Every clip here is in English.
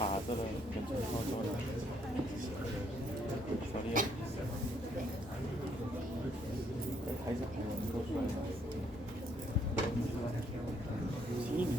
가드는 괜찮아서 저리 다이소 가면 이거 좋아해요. 지인이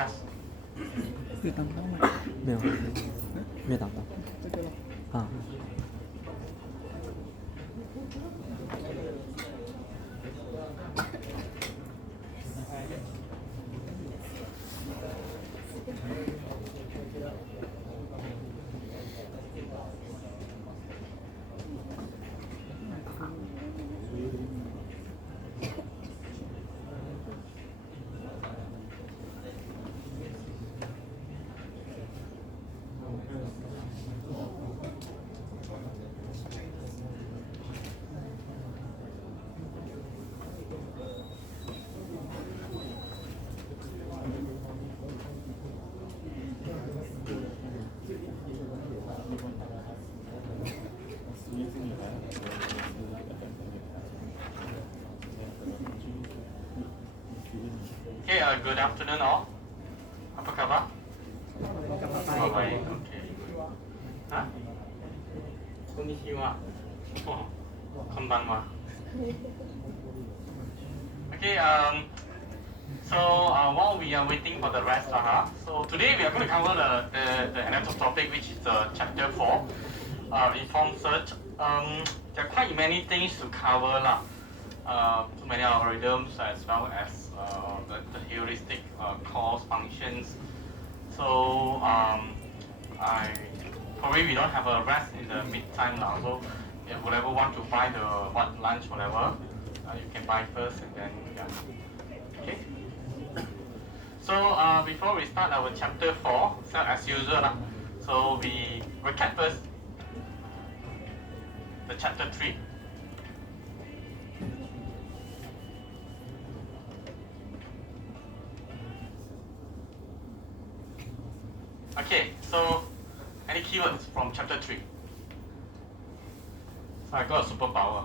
test。对刚刚没有，没有打到。这个咯。啊。Okay, good afternoon all. Apa khabar? Oh, baik. Okay. Hah? Konnichiwa. Oh, konbanwa. Okay, so while we are waiting for the rest, so today we are going to cover the another topic, which is chapter 4, informed search. There are quite many things to cover, too many algorithms as well as the heuristic calls functions. So probably we don't have a rest in the mid-time now. So if whoever want to buy the lunch, whatever, you can buy first and then yeah. Okay. So before we start our chapter 4, so as usual, so we recap first the chapter 3. Okay, so any keywords from chapter 3? So I got a superpower.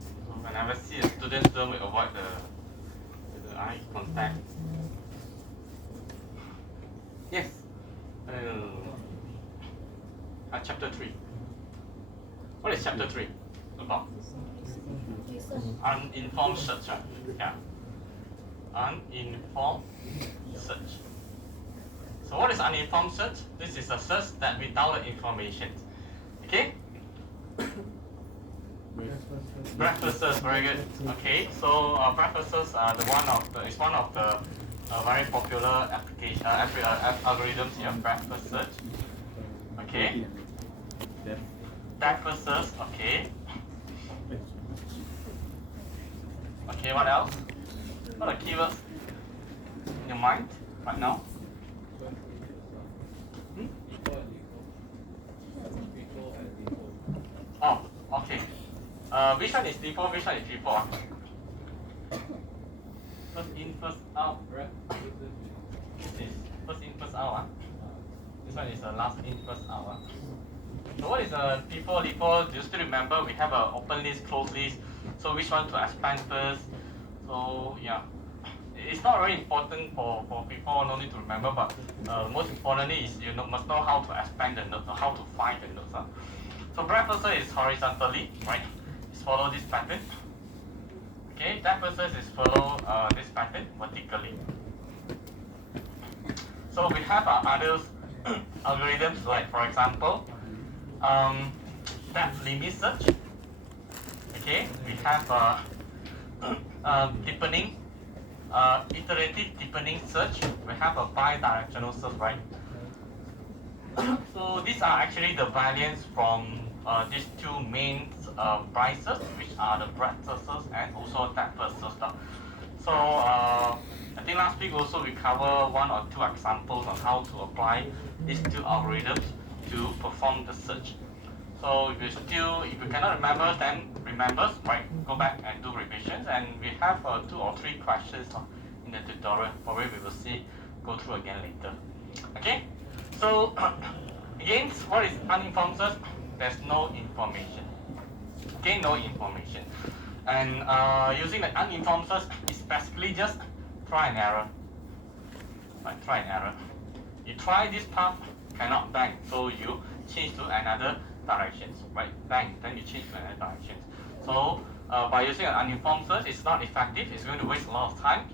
So whenever I see a student, we avoid the eye contact. Yes. Chapter 3. What is chapter 3 about? Uninformed search. Yeah. Uninformed search. So what is uninformed search? This is a search that without the information. Okay? Breakfast search, very good. Okay, so breakfast search is one of the very popular application algorithms here. Breakfast search. Okay. Breakfast search. Okay. Okay. What else? What are keywords in your mind right now? Oh, okay. Which one is default? Which one is default? First in, first out. This is first in, first out. This one is last in, first out. So what is default? Default, do you still remember? We have an open list, closed list. So which one to expand first? So yeah. It's not very important for people, no need to remember, but most importantly is you must know how to expand the nodes, or how to find the nodes. So breadth first is horizontally, right? It's follow this pattern. Okay, depth first is follow this pattern vertically. So we have other algorithms, like for example, depth limit search. Okay, we have deepening. Iterative deepening search, we have a bi-directional search, right? So these are actually the variants from these two main prices, which are the breadth search and also depth search. So I think last week also we covered one or two examples on how to apply these two algorithms to perform the search. So if you cannot remember, then remember, right? Go back and do revisions, and we have 2 or 3 questions in the tutorial. Probably we will go through again later. Okay. So again, what is uninformed search? There's no information. Okay, no information. And using the uninformed search is basically just try and error. Right, try and error. You try this path, cannot bang, so you change to another directions, right? Bang, then you change to another directions. So by using an uninformed search, it's not effective. It's going to waste a lot of time.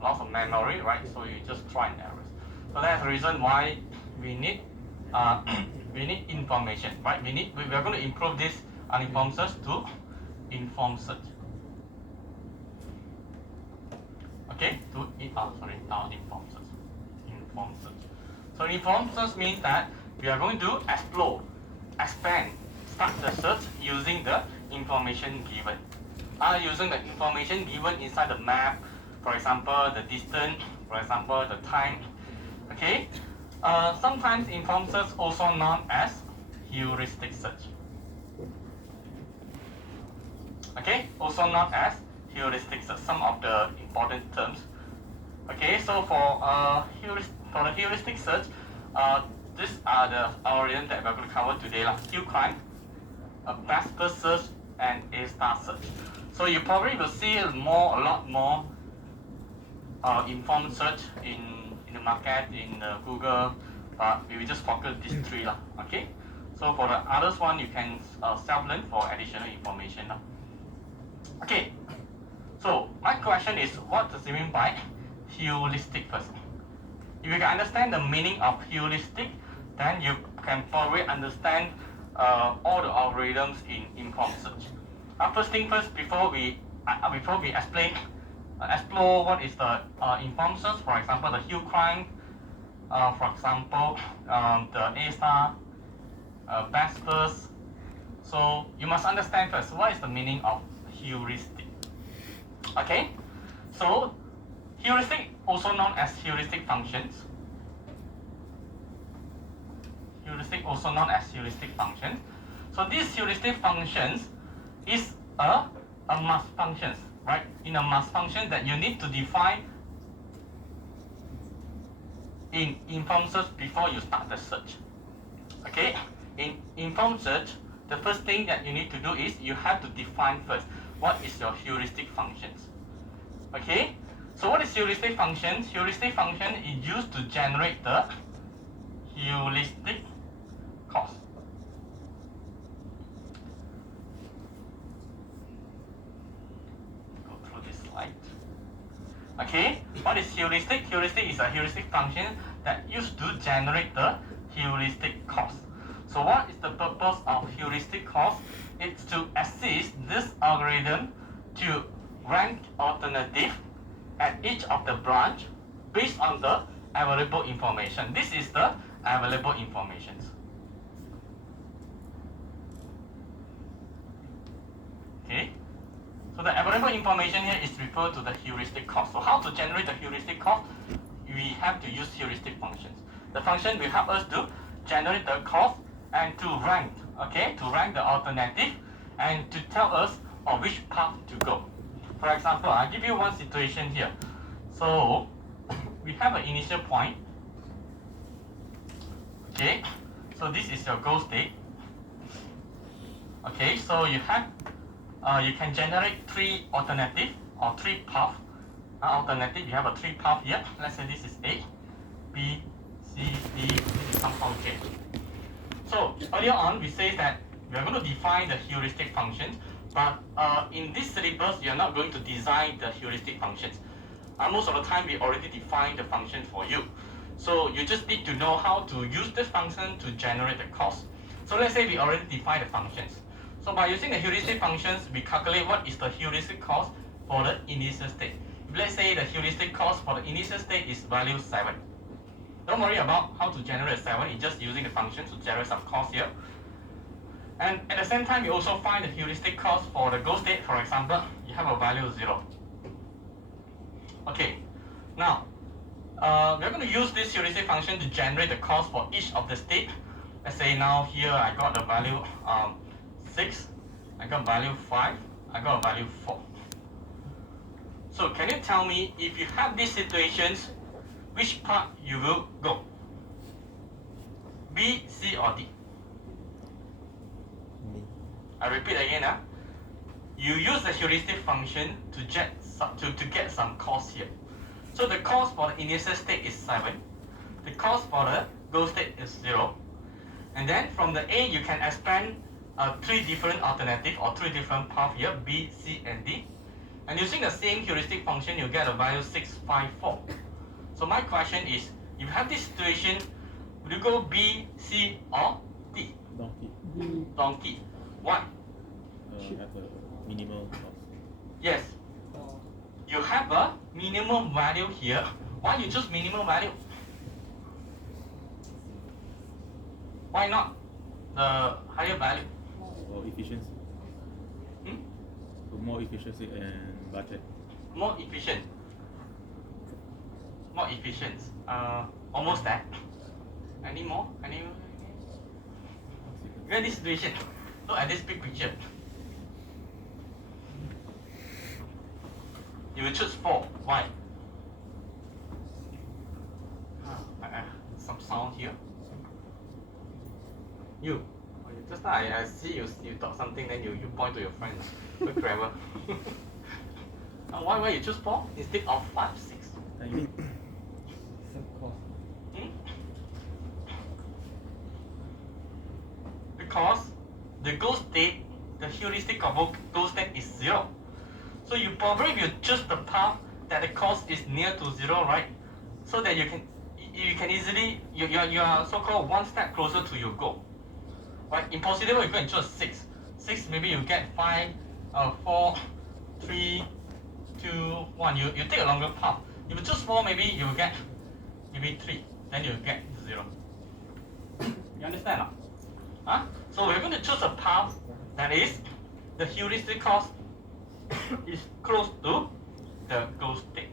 loss of memory, right? So you just try and errors. So that's the reason why we need we need information, right? We are going to improve this uninformed search to informed search. Okay, not informed search. Informed search. So informed search means that we are going to explore, expand, start the search using the information given. Using the information given inside the map, for example, the distance, for example, the time. Okay. Sometimes informed search also known as heuristic search. Okay, also known as heuristic search. Some of the important terms. Okay, so for the heuristic search, these are the algorithm that we're going to cover today, like Q-crime, best first search, and A-star search. So you probably will see a lot more informed search in the market, in Google, but we will just focus these three lah. Okay. So for the others one, you can self-learn for additional information lah. Okay. So my question is, what does it mean by heuristic first? If you can understand the meaning of heuristic, then you can probably understand all the algorithms in informed search. First thing first, before we explore what is the informed search, for example, the Hue crime, for example, the A-star, best first. So you must understand first, what is the meaning of heuristic? Okay, so heuristic, also known as heuristic functions. Heuristic, also known as heuristic functions. So these heuristic functions is a mass functions, right? In a mass function that you need to define in informed search before you start the search. Okay, in informed search, the first thing that you need to do is you have to define first what is your heuristic functions. Okay, so what is heuristic functions? Heuristic function is used to generate the heuristic cost. Go through this slide. Okay, what is heuristic? Heuristic is a heuristic function that used to generate the heuristic cost. So what is the purpose of heuristic cost? It's to assist this algorithm to rank alternative at each of the branch based on the available information. This is the available information. Okay, so the available information here is referred to the heuristic cost. So how to generate the heuristic cost? We have to use heuristic functions. The function will help us to generate the cost and to rank, okay, to rank the alternative and to tell us on which path to go. For example, I'll give you one situation here. So we have an initial point. Okay, so this is your goal state. Okay, so you have you can generate three alternative or three path. Alternative, you have a three path here. Let's say this is A, B, C, D, somehow J. So earlier on, we say that we are going to define the heuristic functions, but in this syllabus, you are not going to design the heuristic functions. Most of the time, we already define the function for you. So you just need to know how to use this function to generate the cost. So let's say we already define the functions. So by using the heuristic functions, we calculate what is the heuristic cost for the initial state. If let's say the heuristic cost for the initial state is value 7. Don't worry about how to generate 7, it's just using the function to generate some cost here. And at the same time, you also find the heuristic cost for the goal state. For example, you have a value 0. Okay, now we're going to use this heuristic function to generate the cost for each of the state. Let's say now here I got the value 6, I got value 5, I got a value 4. So can you tell me, if you have these situations, which part you will go? B, C, or D? B. I repeat again. You use the heuristic function to get some cost here. So the cost for the initial state is 7. The cost for the goal state is 0. And then from the A, you can expand 3 different alternatives or 3 different paths here, B, C, and D. And using the same heuristic function, you get a value 654. So my question is, if you have this situation, would you go B, C, or D? Donkey. Donkey. Why? Have a minimal cost. Yes. You have a minimum value here. Why you choose minimum value? Why not the higher value? Or efficiency. More efficiency and budget. More efficient. More efficient. Almost that. Any more? Look at this situation. Look at this big picture. You will choose 4. Why? Some sound here. You. Just now I see you talk something, then you point to your friend. Very clever. Why you choose 4 instead of 5, 6? Because the goal state, the heuristic of goal state is 0. So you probably will choose the path that the cost is near to 0, right? So that you can easily, you are so-called one step closer to your goal. Right? Impossible, you go and choose 6. 6, maybe you get 5, 4, 3, 2, 1. You take a longer path. If you choose 4, maybe you will get maybe 3. Then you will get 0. You understand? Huh? So we're going to choose a path that is the heuristic cost is close to the goal state.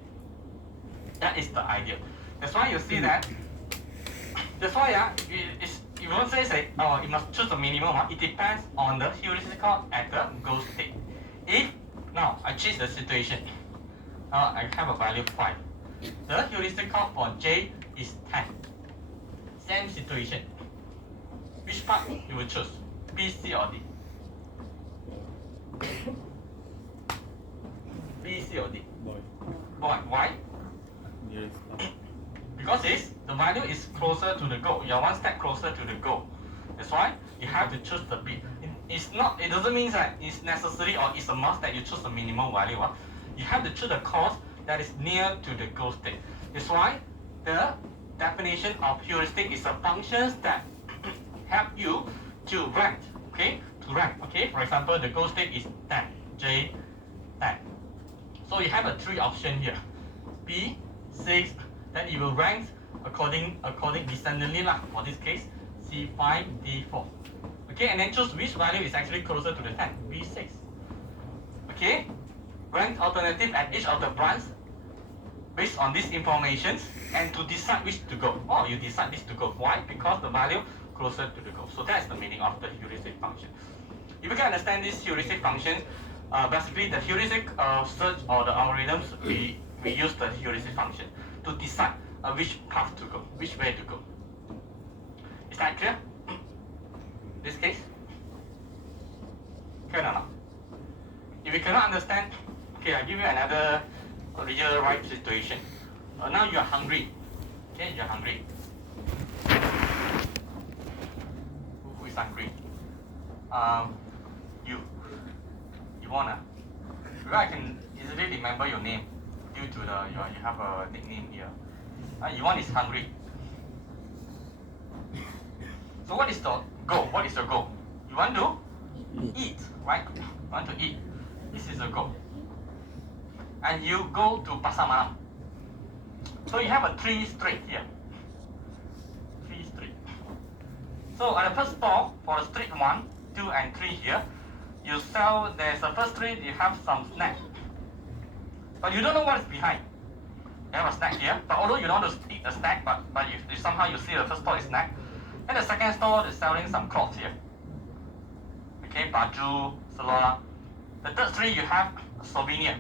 That is the idea. That's why you see that. That's why you won't say oh, you must choose the minimum. It depends on the heuristic cost at the goal state. If now I change the situation, I have a value 5. The heuristic cost for J is 10. Same situation. Which part you will choose? B, C, or D? B, C, or D? Boy. Why? Nearest path. Because the value is closer to the goal. You're one step closer to the goal. That's why you have to choose the B. It doesn't mean that it's necessary or it's a must that you choose the minimum value. You have to choose the cost that is near to the goal state. That's why the definition of heuristic is a function that help you to rank. Okay? To rank. Okay? For example, the goal state is 10. J 10. So you have a 3 option here. B, 6, then it will rank according descendingly lah. For this case, C5, D4. Okay, and then choose which value is actually closer to the 10. B6. Okay? Rank alternative at each of the branch based on these informations and to decide which to go. Oh, you decide this to go. Why? Because the value closer to the goal. So that's the meaning of the heuristic function. If you can understand this heuristic function, basically the heuristic search or the algorithms, we use the heuristic function to decide which path to go, which way to go. Is that clear? This case? Clear or not? If you cannot understand, okay, I'll give you another real life situation. Now you are hungry. Okay, you are hungry. Who is hungry? You wanna? Because I can easily remember your name due to you have a nickname here. Yuan is hungry. So what is the goal? What is your goal? You want to eat, right? You want to eat. This is the goal. And you go to Pasar Malam. So you have a 3 street here. 3 street. So at the first store for the street 1, 2, and 3 here, you sell. There's a first street. You have some snack, but you don't know what is behind. You have a snack here, but although you don't want to eat the snack, but if somehow you see the first store is snack, and the second store is selling some clothes here. Okay, baju, salon. The third street you have a souvenir.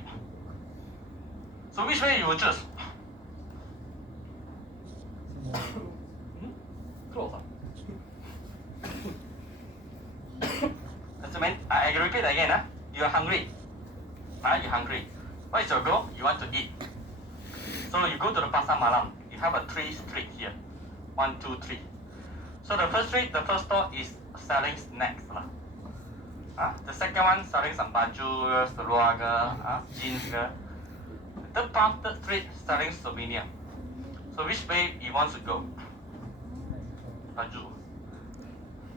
So which way you will choose? Clothes. I repeat again. You are hungry. You're hungry. What is your goal? You want to eat. So you go to the Pasar Malam. You have a 3 street here. 1, 2, 3. So the first street, the first store is selling snacks. The second one selling some baju, seluar ke, jeans ke. Third part, third three selling souvenir. So which way he wants to go? Baju.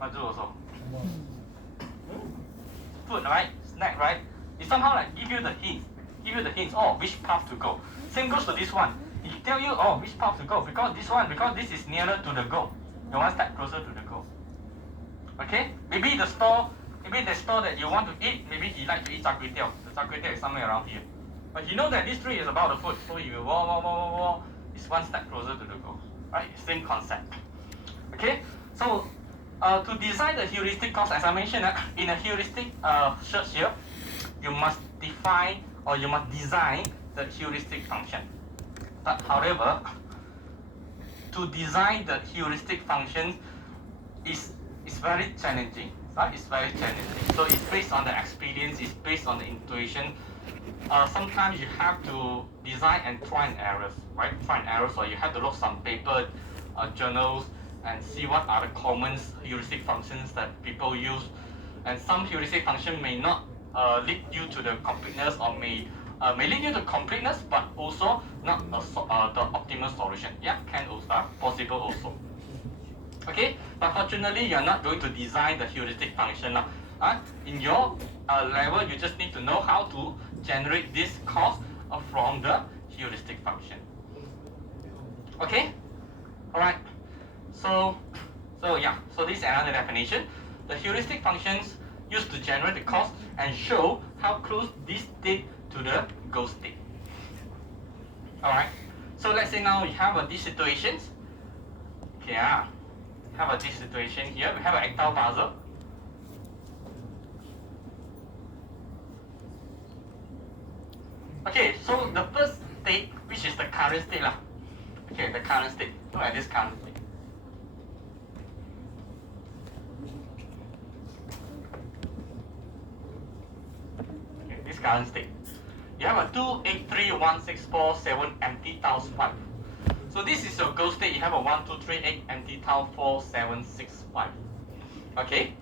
Baju also. Food, right? Snack, right? It somehow like give you the hints. Oh, which path to go. Same goes to this one. He tell you, oh, which path to go because this is nearer to the goal. You one step closer to the goal. Okay? Maybe the store that you want to eat, maybe he like to eat char kway teow. The char kway teow is somewhere around here. But you know that this tree is about the food, so you will walk. It's one step closer to the goal. Right? Same concept. Okay? So to design the heuristic cost, as I mentioned, in a heuristic search here, you must define or you must design the heuristic function. But however, to design the heuristic function is very challenging. Right? It's very challenging. So it's based on the experience, it's based on the intuition. Sometimes you have to design and try and errors, right? Try and errors, or you have to look some paper, journals, and see what are the common heuristic functions that people use. And some heuristic function may not lead you to the completeness, or may lead you to completeness, but also not the optimal solution. Yeah, can also possible also. Okay, but fortunately, you're not going to design the heuristic function now. In your level, you just need to know how to generate this cost from the heuristic function. Okay, all right. So this is another definition. The heuristic functions used to generate the cost and show how close this state to the goal state. All right. So let's say now we have these situations. Okay, have this situation here. We have an octal puzzle. Okay, so the first state, which is the current state lah. Okay, the current state. Look at this current state. Okay, this current state. You have a 2831647 empty tiles 5. So this is your goal state. You have a 1238 empty tile 4765. Okay.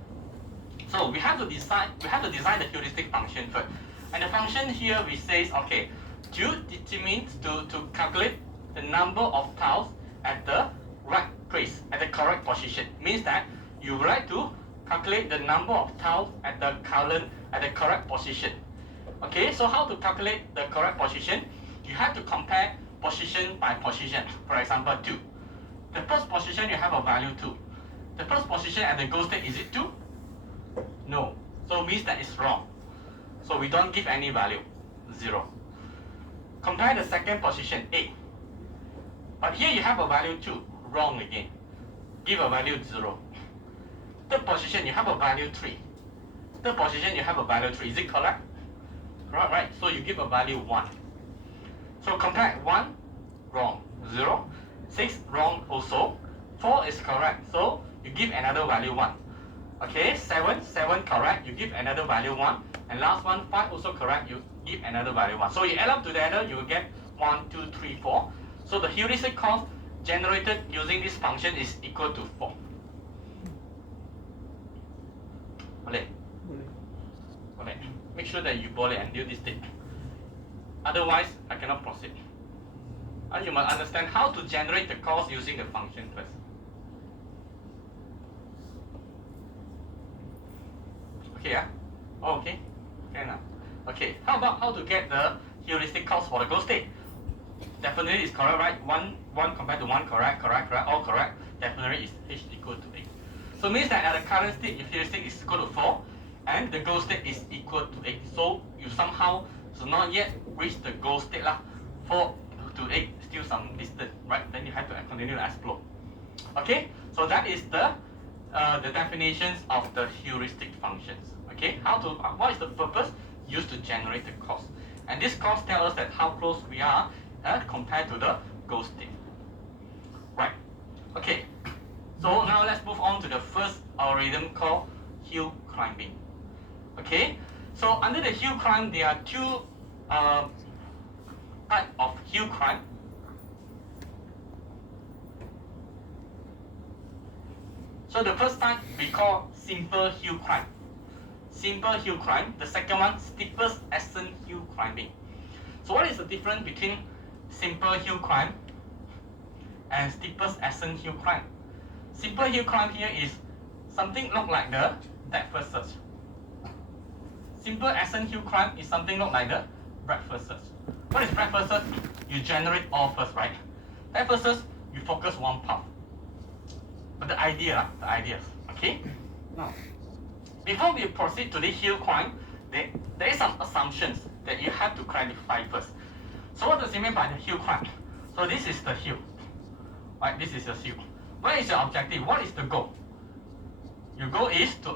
So we have to design the heuristic function first. And the function here we says, okay, to determine to calculate the number of tiles at the right place, at the correct position. Means that you would like to calculate the number of tiles at the correct position. Okay, so how to calculate the correct position? You have to compare position by position. For example, 2. The first position you have a value 2. The first position at the goal state, is it 2? No. So means that it's wrong. So we don't give any value, 0. Compare the second position, 8. But here you have a value 2, wrong again. Give a value 0. Third position you have a value 3. Third position you have a value 3. Is it correct? Correct, right? So you give a value 1. So compare 1, wrong. 0, 6, wrong also. 4 is correct. So you give another value 1. Okay, 7 correct. You give another value 1. And last one, 5 also correct. You give another value 1. So you add up together, you will get 1, 2, 3, 4. So the heuristic cost generated using this function is equal to 4. Boleh? Boleh. Make sure that you boleh and do this thing. Otherwise, I cannot proceed. And you must understand how to generate the cost using the function first. Okay, yeah? Oh, okay. Okay now. Okay, how about how to get the heuristic cost for the goal state? Definitely is correct, right? 1 compared to 1, correct, all correct. Definitely is h equal to 8. So means that at the current state, your heuristic is equal to 4, and the goal state is equal to 8. So you somehow not yet reach the goal state lah. 4 to 8, still some distance, right? Then you have to continue to explore. Okay, so that is the definitions of the heuristic functions. Okay, what is the purpose? Used to generate the cost, and this cost tells us that how close we are compared to the goal state. Right. Okay. So now let's move on to the first algorithm called hill climbing. Okay. So under the hill climb, there are two types of hill climb. So the first type we call simple hill climb. simple hill climb. The second one, steepest ascent hill climbing. So what is the difference between simple hill climb and steepest ascent hill climb? Simple hill climb here is something look like the depth search. Simple ascent hill climb is something look like the breadth search. What is breadth search? You generate all first, right? Depth search, you focus one path. But the ideas, okay? Now, before we proceed to the hill climb, there is some assumptions that you have to clarify first. So what does it mean by the hill climb? So this is the hill, right? This is the hill. What is your objective? What is the goal? Your goal is to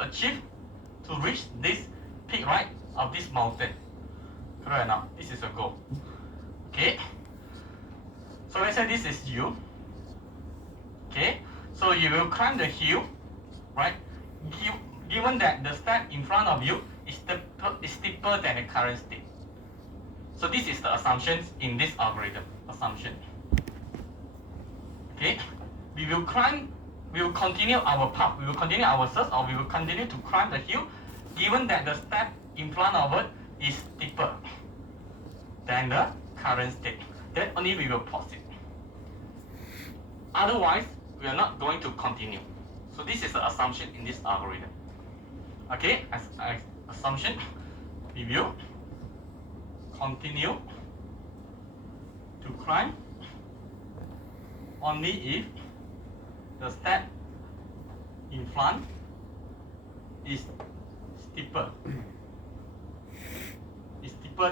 reach this peak, right, of this mountain. Correct now? This is your goal. Okay? So let's say this is you. Okay? So you will climb the hill, right? Given that the step in front of you is steeper than the current state. So this is the assumptions in this algorithm. Assumption. Okay? We will continue our path, we will continue our search, or we will continue to climb the hill, given that the step in front of it is steeper than the current state. Then only we will proceed. Otherwise, we are not going to continue. So this is the assumption in this algorithm. Okay, as assumption, we will continue to climb only if the step in front is steeper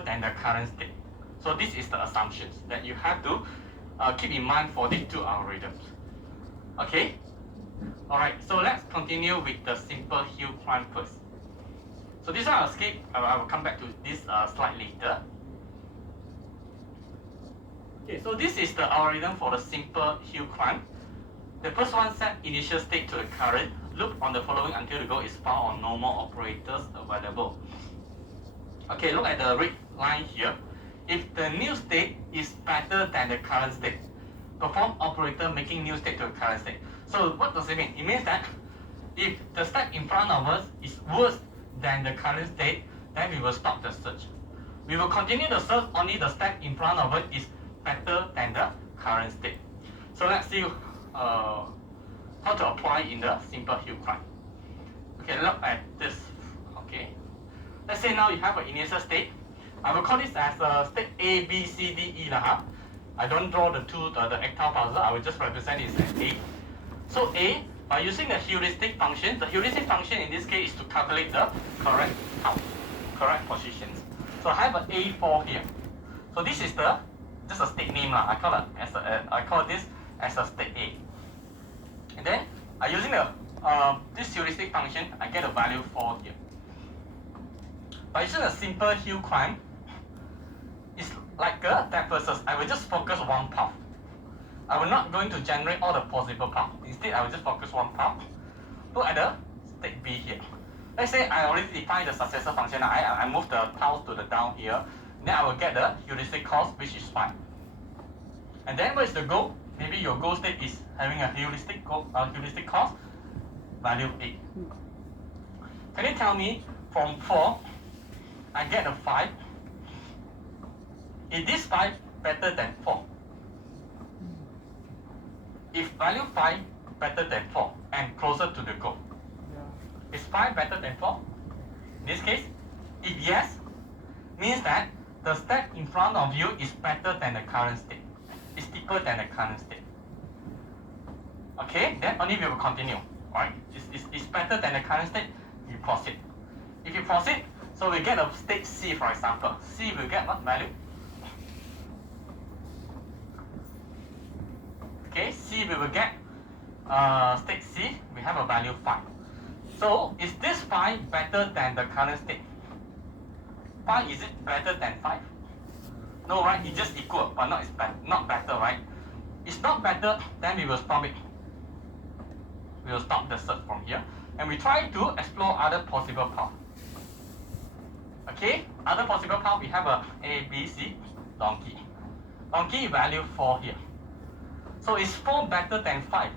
than the current state. So this is the assumptions that you have to keep in mind for these two algorithms. Okay? Alright, so let's continue with the simple hill climb first. So this one I'll skip, I will come back to this slide later. Okay, so this is the algorithm for the simple hill climb. The first one, set initial state to the current, loop on the following until the goal is found on normal operators available. Okay, look at the red line here. If the new state is better than the current state, perform operator making new state to the current state. So what does it mean? It means that if the step in front of us is worse than the current state, then we will stop the search. We will continue the search only the step in front of it is better than the current state. So let's see how to apply in the simple hill climb. Okay, look at this. Okay, let's say now you have an initial state. I will call this as state A, B, C, D, E lah. I don't draw the octal puzzle. I will just represent it as A. So A, by using the heuristic function in this case is to calculate the correct count, correct positions. So I have an A4 here. So this is just a state name lah. I call this as a state A. And then using this heuristic function, I get a value 4 here. By using a simple hill climb, it's like a depth search. I will just focus one path. I will not going to generate all the possible paths. Instead, I will just focus one path. Look at the state B here. Let's say I already defined the successor function. I move the tiles to the down here. Then I will get the heuristic cost, which is 5. And then what is the goal? Maybe your goal state is having a heuristic cost value 8. Can you tell me from 4, I get a 5? Is this 5 better than 4? If value 5 better than 4 and closer to the goal, is 5 better than 4? In this case, if yes, means that the step in front of you is better than the current state. It's steeper than the current state. Okay, then only we will continue. Alright, it's better than the current state, you proceed. If you proceed, so we get a state C, for example. C will get what value? Okay, C we will get state C, we have a value 5. So is this 5 better than the current state? 5, is it better than 5? No, right? It's just equal, but not better, right? It's not better, then we will stop it. We will stop the search from here. And we try to explore other possible paths. Okay, other possible path, we have a B, C, donkey. Donkey value 4 here. So is 4 better than 5?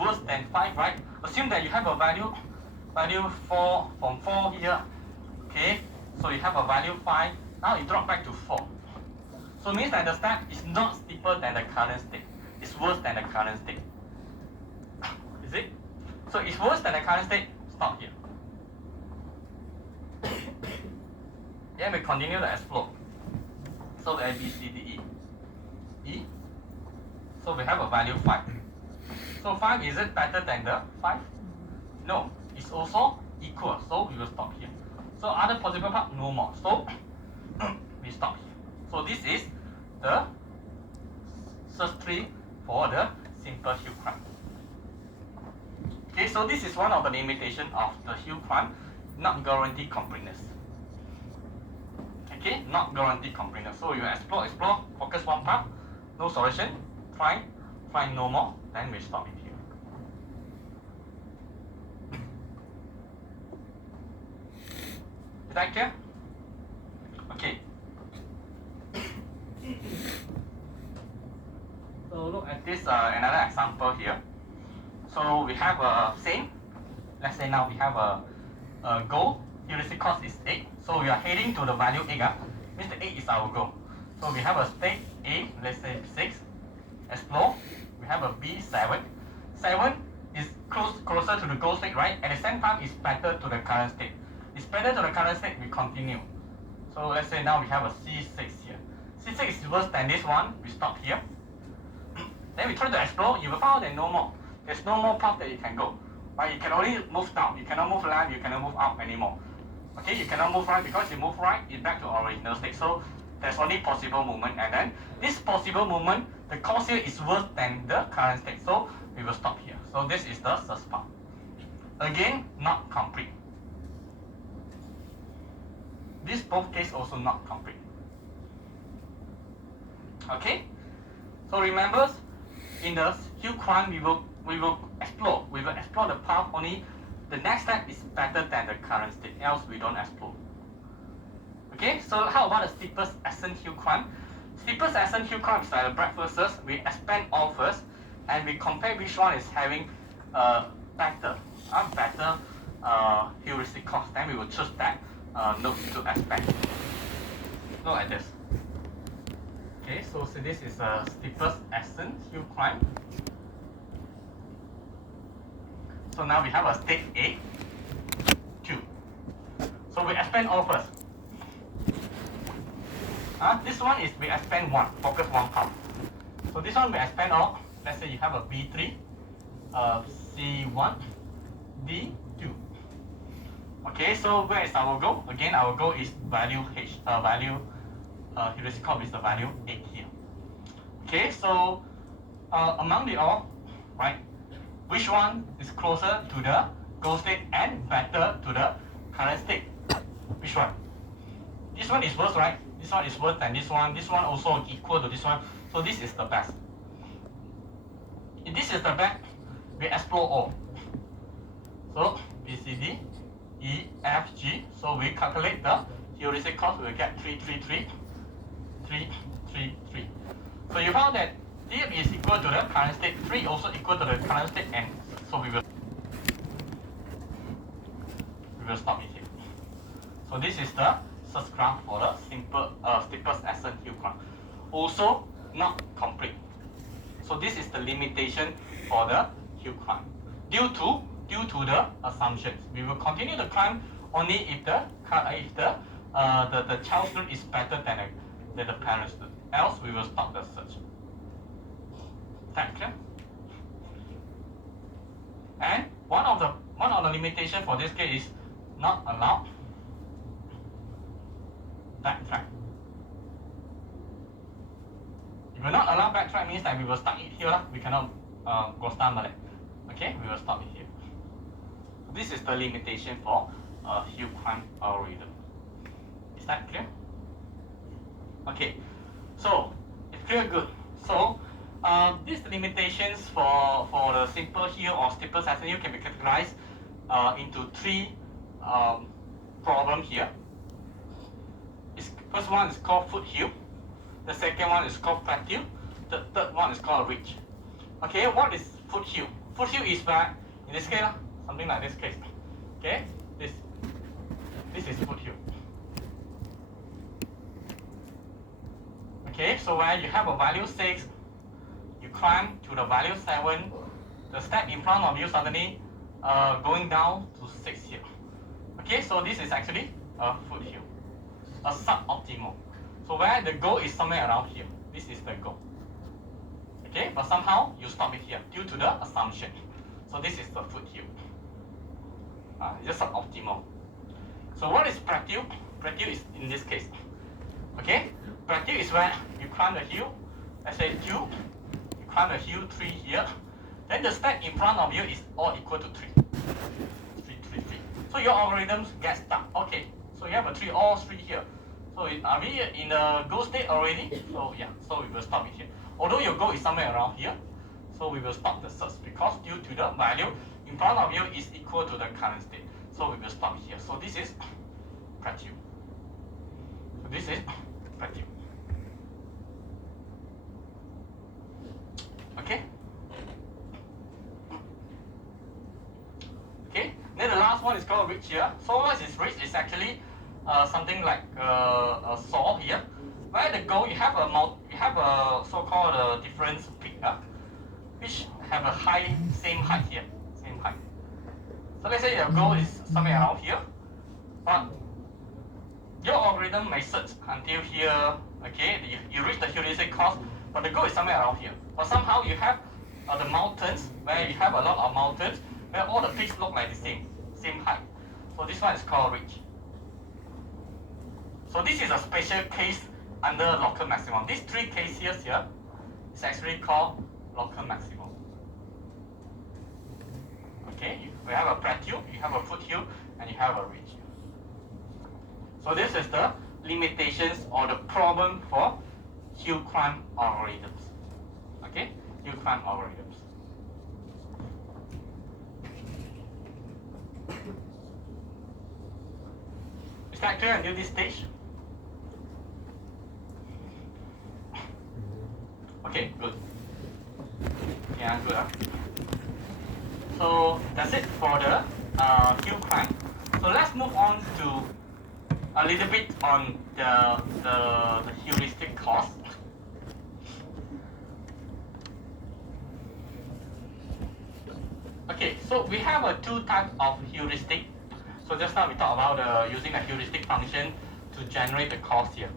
Worse than 5, right? Assume that you have a value value 4 from 4 here. Okay, so you have a value 5. Now you drop back to 4. So it means that the step is not steeper than the current state. It's worse than the current state. Is it? So it's worse than the current state. Stop here. Then we continue to explore. So A, B, C, D, E. E. So we have a value 5. So 5, is it better than the 5? No, it's also equal. So we will stop here. So other possible part, no more. So we stop here. So this is the search tree for the simple hill climb. Okay, so this is one of the limitations of the hill climb, not guarantee completeness. Okay, not guarantee completeness. So you explore, focus one part, no solution, try no more, then we stop it here. Is that clear? Okay. So look at this another example here. So we have a same. Let's say now we have a goal. Heuristic cost is 8. So we are heading to the value 8. Means the 8 is our goal. So we have a state A, let's say 6. Explore. We have a B 7. 7 is closer to the goal state, right? At the same time, it's better to the current state. It's better to the current state. We continue. So let's say now we have a C6 here. C6 is worse than this one. We stop here. Then we try to explore. You will find that no more. There's no more path that you can go. Right? You can only move down. You cannot move left. You cannot move up anymore. Okay, you cannot move right because you move right, it's back to original state. So there's only possible movement, and then this possible movement, the cost here is worse than the current state. So we will stop here. So this is the search path. Again, not complete. This both case also not complete. Okay. So remember, in the hill climb, we will explore. We will explore the path only. The next step is better than the current state, else we don't explore. Okay, so how about the steepest ascent hill climb? Steepest ascent hill climb is like the breadth first. We expand all first, and we compare which one is having better heuristic cost. Then we will choose that node to expand. Look at this. Okay, so this is a steepest ascent hill climb. So now we have a state A, 2. So we expand all first. This one is we expand 1, focus 1 path. So this one we expand all. Let's say you have a B3, C1, D2. Okay, so where is our goal? Again, our goal is value heuristic cost is the value 8 here. Okay, so among the all, right? Which one is closer to the goal state and better to the current state? Which one? This one is worse, right? This one is worse than this one. This one also equal to this one. So this is the best. If this is the best, we explore all. So B, C, D, E, F, G. So we calculate the heuristic cost. We will get 3, 3, 3, 3, 3, 3. So you found that D is equal to the current state, 3 also equal to the current state, and so we will stop it here. So this is the search graph for the simple steepest ascent hill climb. Also not complete. So this is the limitation for the hill climb. Due to the assumptions, we will continue to climb only if the child student is better than the parent student. Else we will stop the search. That clear? And one of the limitation for this case is not allowed backtrack. If we're not allowed backtrack, means that we will start it here. We cannot go start. Okay, we will stop it here. This is the limitation for hill climb algorithm. Is that clear? Okay, so it's clear, good. So these limitations for the simple hill or steepest ascent hill can be categorized into 3 problems here. First one is called foothill. The second one is called plateau. The third one is called ridge. Okay, what is foothill? Foothill is where, in this case, something like this case. Okay, this is foothill. Okay, so when you have a value 6, you climb to the value 7, the step in front of you suddenly going down to 6 here. Okay, so this is actually a foothill, a suboptimal. So where the goal is somewhere around here. This is the goal. Okay, but somehow you stop it here due to the assumption. So this is the foothill. It's just suboptimal. So what is plateau? Plateau is in this case. Okay, plateau is where you climb the hill. Let's say 2. You climb the hill 3 here. Then the step in front of you is all equal to 3. 3, 3, 3. So your algorithms get stuck. Okay, so you have a 3, all 3 here. So are we in the goal state already? So yeah, so we will stop it here. Although your goal is somewhere around here, so we will stop the search because due to the value in front of you is equal to the current state. So we will stop here. So this is plateau. So this is plateau. Okay. Okay. Then the last one is called ridge here. So what is ridge? Is actually something like a saw here, where the goal you have a so-called difference peak, which have a same height here, same height. So let's say your goal is somewhere around here, but your algorithm may search until here. Okay, you reach the heuristic cost, but the goal is somewhere around here. But somehow you have the mountains where you have a lot of mountains where all the peaks look like the same height. So this one is called ridge. So this is a special case under local maximum. These 3 cases here is actually called local maximum. Okay, we have a plateau, you have a foothill, and you have a ridge. So this is the limitations or the problem for hill climb algorithms. Okay, hill climb algorithms. Is that clear until this stage? Okay, good. Yeah, good. So that's it for the hill climb. So let's move on to a little bit on the heuristic cost. Okay, so we have 2 types of heuristic. So just now we talked about using a heuristic function to generate the cost here.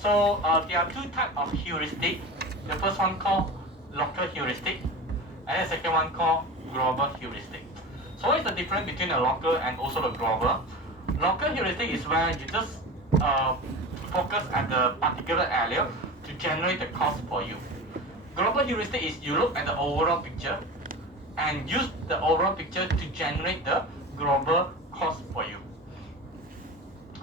So there are 2 types of heuristic. The first one called local heuristic, and the second one called global heuristic. So what is the difference between a local and also the global? Local heuristic is where you just focus at the particular area to generate the cost for you. Global heuristic is you look at the overall picture and use the overall picture to generate the global cost for you.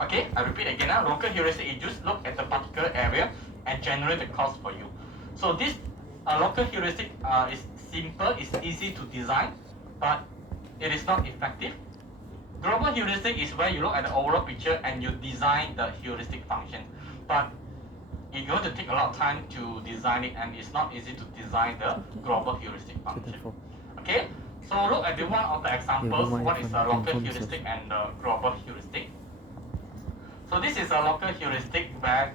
Okay, I repeat again. Local heuristic is just look at the particular area and generate the cost for you. So this local heuristic is simple, it's easy to design, but it is not effective. Global heuristic is where you look at the overall picture and you design the heuristic function, but it's going to take a lot of time to design it, and it's not easy to design the global heuristic function. Okay, so look at one of the examples. What is a local heuristic and the global heuristic? So this is a local heuristic where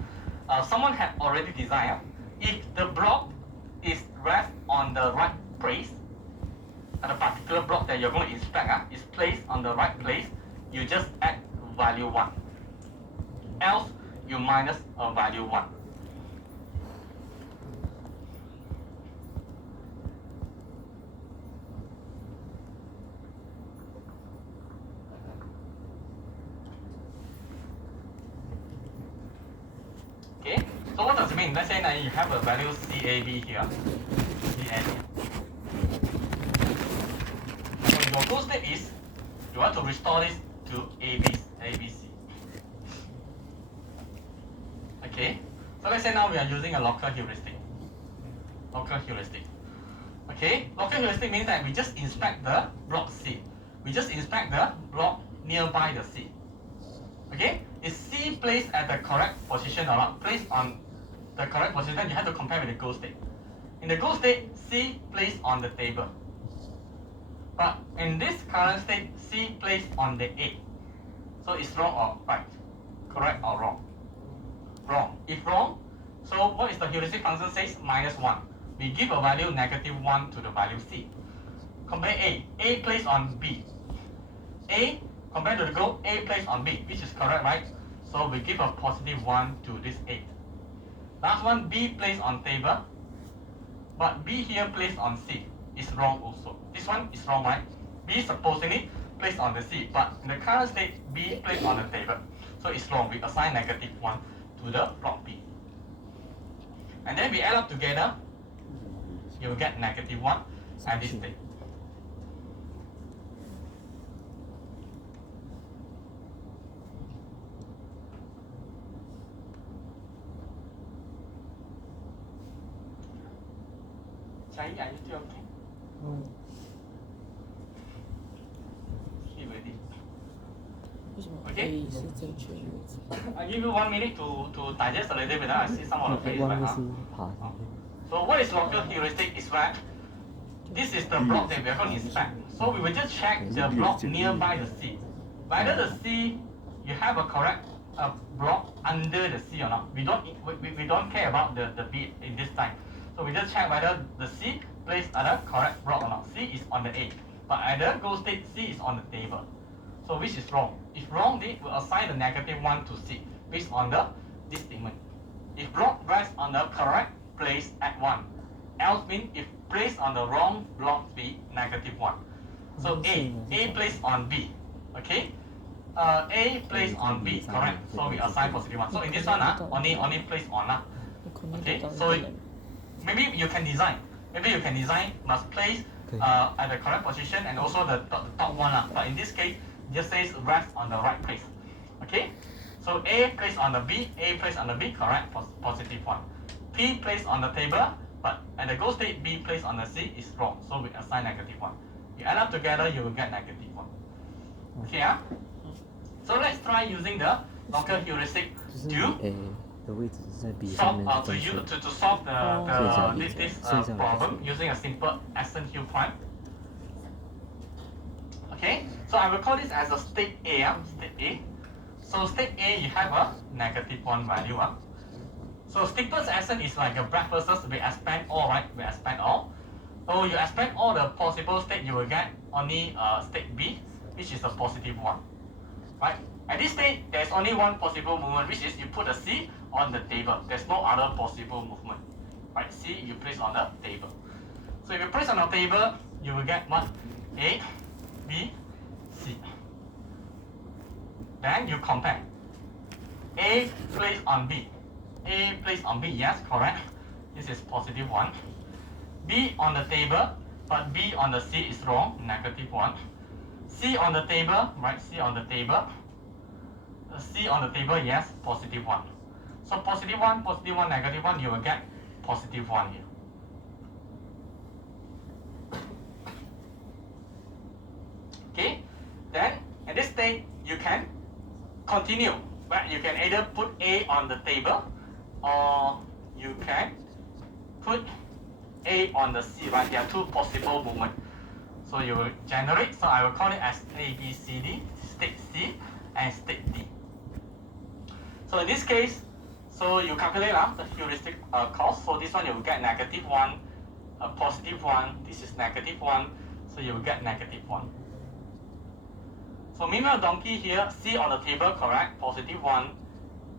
someone had already designed. If the block is rest on the right place, and the particular block that you're going to inspect is placed on the right place, you just add value 1. Else, you minus a value 1. Okay, so what does it mean? Let's say that you have a value CAB here. CAB. So your goal state is you want to restore this to ABC. Okay, so let's say now we are using a local heuristic. Local heuristic. Okay, local heuristic means that we just inspect the block C. We just inspect the block nearby the C. Okay, is C placed at the correct position or not? Placed on the correct position, you have to compare with the goal state. In the goal state, C placed on the table. But in this current state, C placed on the A. So it's wrong or right? Correct or wrong? Wrong. If wrong, so what is the heuristic function says? -1. We give a value -1 to the value C. Compare A. A placed on B. A compared to the goal, A placed on B, which is correct, right? So we give a +1 to this A. Last one, B placed on table, but B here placed on C is wrong also. This one is wrong, right? B supposedly placed on the C, but in the current state, B placed on the table. So it's wrong. We assign -1 to the block B. And then we add up together, you will get -1 at this state. Are you still okay? Keep ready. 为什么 Okay. A 是正确的位置？ I give you 1 minute to digest a little bit. I see some of the phrase 弯 right 不 now. 是爬上去。 So what is local heuristic is where this is the block that we are going to inspect. So we will just check the block nearby the C. Whether the C, you have a correct block under the C or not. We don't care about the B in this time. So we just check whether the C placed at the correct block or not. C is on the A. But at the goal state, C is on the table. So which is wrong? If wrong, then we'll assign the -1 to C based on this statement. If block rests on the correct place at 1, else means if placed on the wrong block B, -1. So A placed on B, okay? A placed on B, correct? So we assign +1. So in this one, only placed on. Okay, so maybe you can design. Maybe you can design must place at the correct position and also the top one. But in this case, just says rest on the right place. Okay? So A placed on the B, A placed on the B, correct, +1. P placed on the table, but at the goal state, B placed on the C is wrong. So we assign -1. You add up together, you will get -1. Okay, so let's try using the local heuristic 就是 to A 的位置是在 B 上 solve 面是正确的。 to solve this剩下的 problem using a simple Essen Hill prime. Okay, so I will call this as a state A. State A. So state A, you have a -1 value. So steepest Essen is like a breadth versus we expand all, right? We expand all. So you expand all the possible state, you will get only state B, which is a +1. Right? At this state, there's only one possible movement, which is you put a C on the table. There's no other possible movement. Right? C you place on the table. So if you place on the table, you will get what? A, B, C. Then you compare. A placed on B. A placed on B, yes, correct. This is +1. B on the table, but B on the C is wrong, -1. C on the table, right? C on the table. C on the table, yes, +1. So +1, +1, -1, you will get +1 here. Okay, then at this state you can continue. Right? You can either put A on the table, or you can put A on the C. Right? There are two possible movements. So you will generate. So I will call it as A, B, C, D, state C, and state D. So in this case, so you calculate the heuristic cost. So this one you will get -1, +1. This is -1. So you will get -1. So meanwhile, donkey here, C on the table, correct, +1.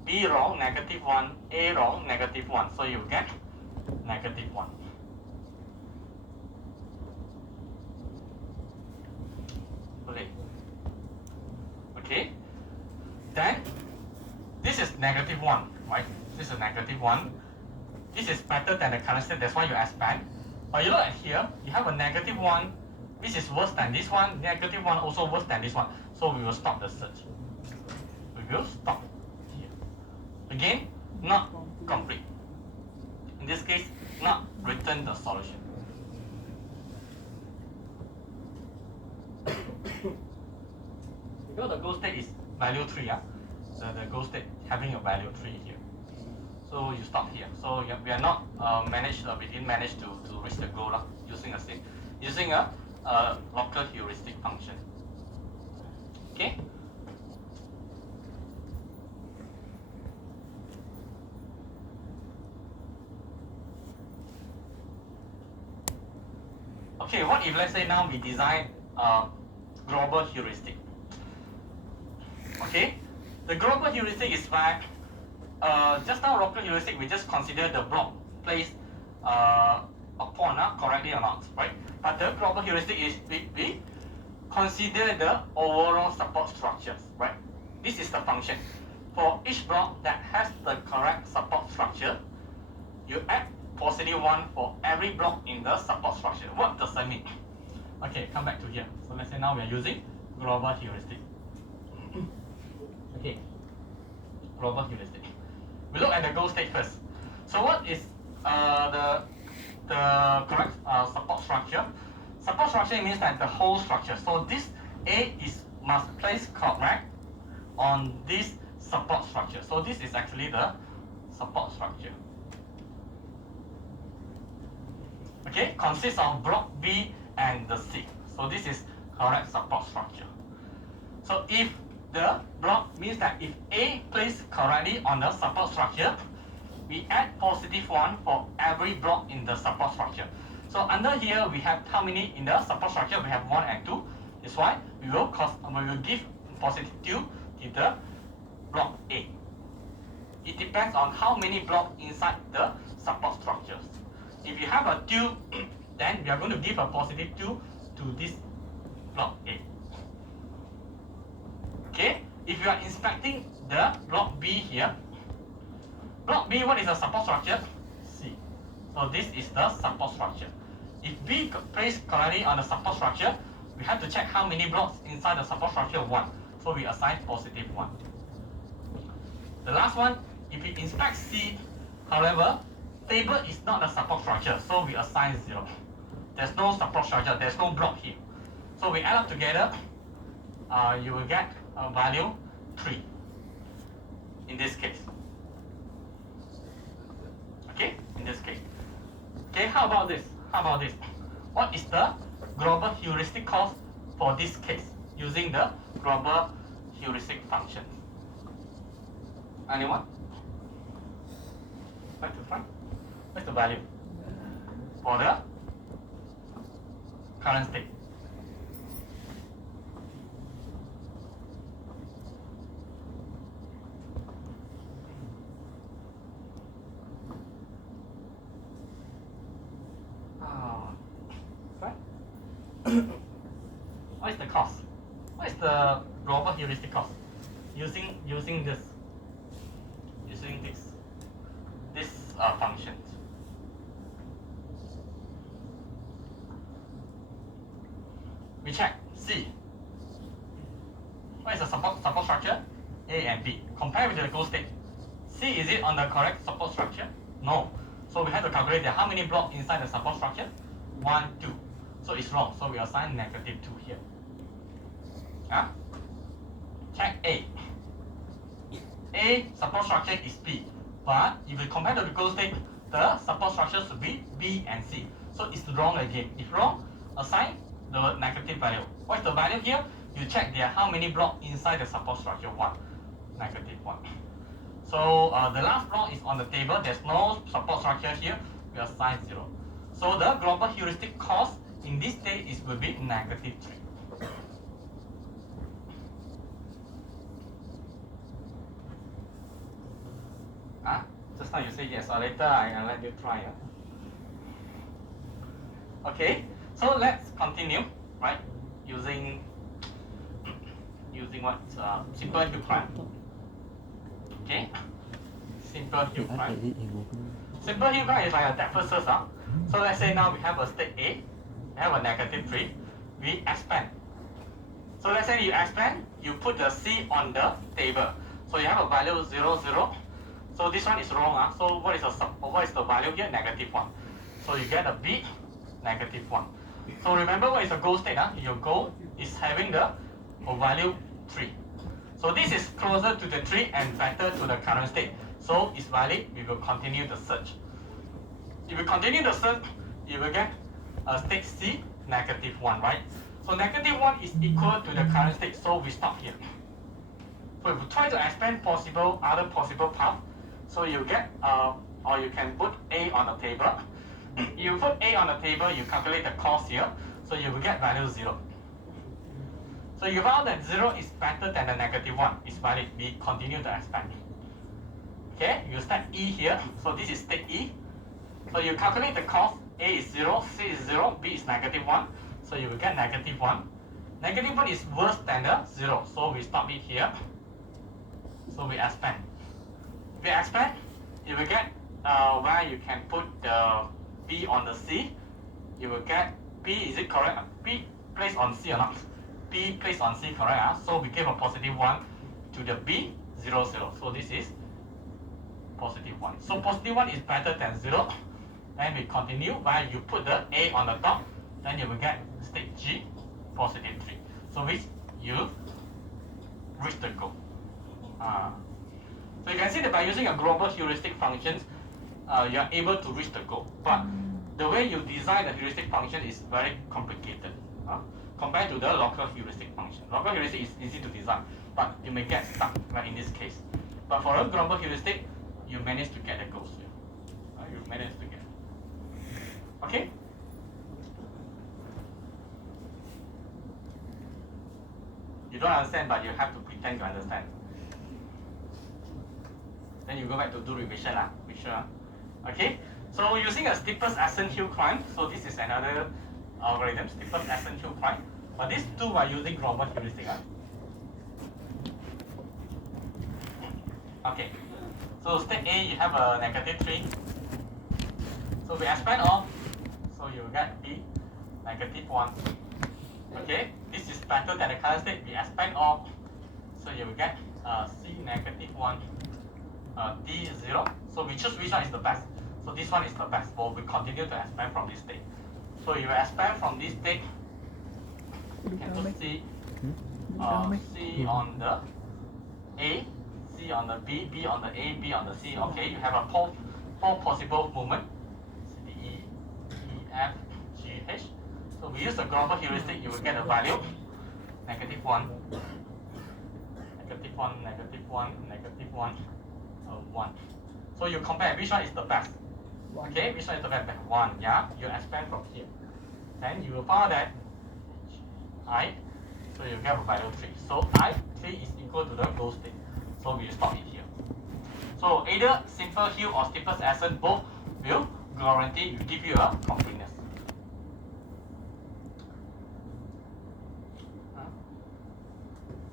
B wrong, -1. A wrong, -1. So you get -1. Okay. Then this is -1, right? This is -1. This is better than the current state. That's why you expand. But you look at here, you have a -1, which is worse than this one. -1 also worse than this one. So we will stop the search. We will stop here. Again, not complete. In this case, not return the solution. Because the goal state is value 3, the goal state having a value 3 here. So you stop here. So we are not we didn't manage to reach the goal using a a local heuristic function. Okay. Okay, what if let's say now we design a global heuristic? Okay, the global heuristic is where just now local heuristic we just consider the block placed upon correctly or not, right? But the global heuristic is we consider the overall support structures, right? This is the function. For each block that has the correct support structure, you add +1 for every block in the support structure. What does that mean? Okay, come back to here. So let's say now we are using global heuristic. Okay, global heuristic. We look at the goal state first. So what is the correct support structure? Support structure means that the whole structure. So this A must place correct on this support structure. So this is actually the support structure. Okay, consists of block B and the C. So this is correct support structure. So if the block means that if A placed correctly on the support structure, we add +1 for every block in the support structure. So under here we have how many in the support structure? We have 1 and 2. That's why we will give +2 to the block A. It depends on how many blocks inside the support structures. If you have a 2, then we are going to give a +2 to this block A. Okay, if you are inspecting the block B here, block B, what is the support structure? C. So this is the support structure. If B placed correctly on the support structure, we have to check how many blocks inside the support structure. 1. So we assign +1. The last one, if we inspect C, however, table is not a support structure, so we assign 0. There's no support structure, there's no block here. So we add up together, you will get a value 3 in this case. Okay, in this case. Okay, how about this? What is the global heuristic cost for this case using the global heuristic function? Anyone? Back to front. What's the value for the current state? Right? What is the cost? What is the global heuristic cost? Using this function. We check C. What is the support structure? A and B. Compare with the goal state. C, is it on the correct support structure? No. So we have to calculate how many blocks inside the support structure? 1, 2. So it's wrong. So we assign -2 here. Check A. A support structure is B. But if we compare to the goal state, the support structure should be B and C. So it's wrong again. If wrong, assign the negative value. What is the value here? You check there how many blocks inside the support structure. 1. -1. So the last block is on the table. There's no support structure here. We assign 0. So the global heuristic cost in this state will be -3. Just now you say yes, or later I let you try. Okay, so let's continue, right? Using what? Simple hill climb. Okay, simple hill climb. Simple hill climb is like a depth first. So let's say now we have a state A, we have a -3, we expand. So let's say you expand, you put the C on the table. So you have a value 0, 0. So this one is wrong. So what is the value here? -1. So you get a B, -1. So remember what is the goal state? Your goal is having the value 3. So this is closer to the 3 and better to the current state. So it's valid. We will continue the search. If you continue the search, you will get a state C, -1, right? So -1 is equal to the current state, so we stop here. So if we try to expand other possible path, so you get, or you can put A on the table. You put A on the table, you calculate the cost here, so you will get value 0. So you found that 0 is better than the -1, it's valid, we continue to expand. Okay, you step E here, so this is state E. So you calculate the cost, A is 0, C is 0, B is -1, so you will get -1. -1 is worse than the 0, so we stop it here. So we expand. If you expand, you will get where you can put the B on the C. You will get B, is it correct? B placed on C or not? B placed on C, correct? So we give a +1 to the B, 0, 0. So this is +1. So +1 is better than 0. Then we continue where you put the A on the top. Then you will get state G, +3. So which you reach the goal. So you can see that by using a global heuristic functions, you are able to reach the goal. But the way you design the heuristic function is very complicated compared to the local heuristic function. Local heuristic is easy to design, but you may get stuck, like in this case. But for a global heuristic, you manage to get the goals here. You manage to get. Okay? You don't understand, but you have to pretend to understand. Then you go back to do revision, be sure. Okay? So using a steepest ascent hill climb, so this is another algorithm, steepest ascent hill climb. But these two are using global heuristic. Okay. So state A, you have a -3. So we expand off, so you get B, -1. Okay, this is better than the current state. We expand off, so you will get C, -1, D, 0. So we choose which one is the best. So this one is the best. Well, we continue to expand from this state. So you expand from this state, you can put C, C on the A, C on the B, B on the A, B on the C. Okay, you have a four possible movement. C, D, E, F, G, H. So we use the global heuristic, you will get a value -1, -1, -1, -1, 1. So you compare which one is the best. Okay, which one is the best? 1, yeah. You expand from here. Then you will find that I, so you get a value 3. So I3 is equal to the goal state. So we stop it here. So either simple hill or steepest ascent, both will guarantee give you a completeness.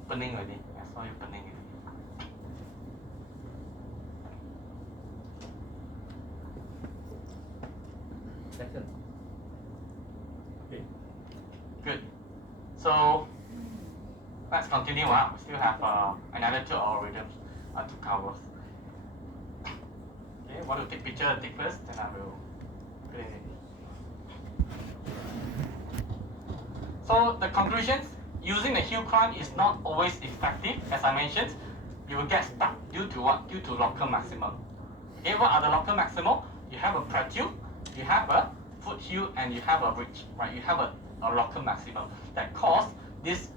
Burning already. I saw you burning already. Second. Okay. Good. So let's continue. We still have another 2 algorithms to cover. Okay, want to take picture, take first, then I will put it in. So the conclusions, using the hill climb is not always effective. As I mentioned, you will get stuck due to what? Due to local maximum. Okay, what are the local maximum? You have a plateau, you have a foothill, and you have a ridge, right? You have a local maximum that cause this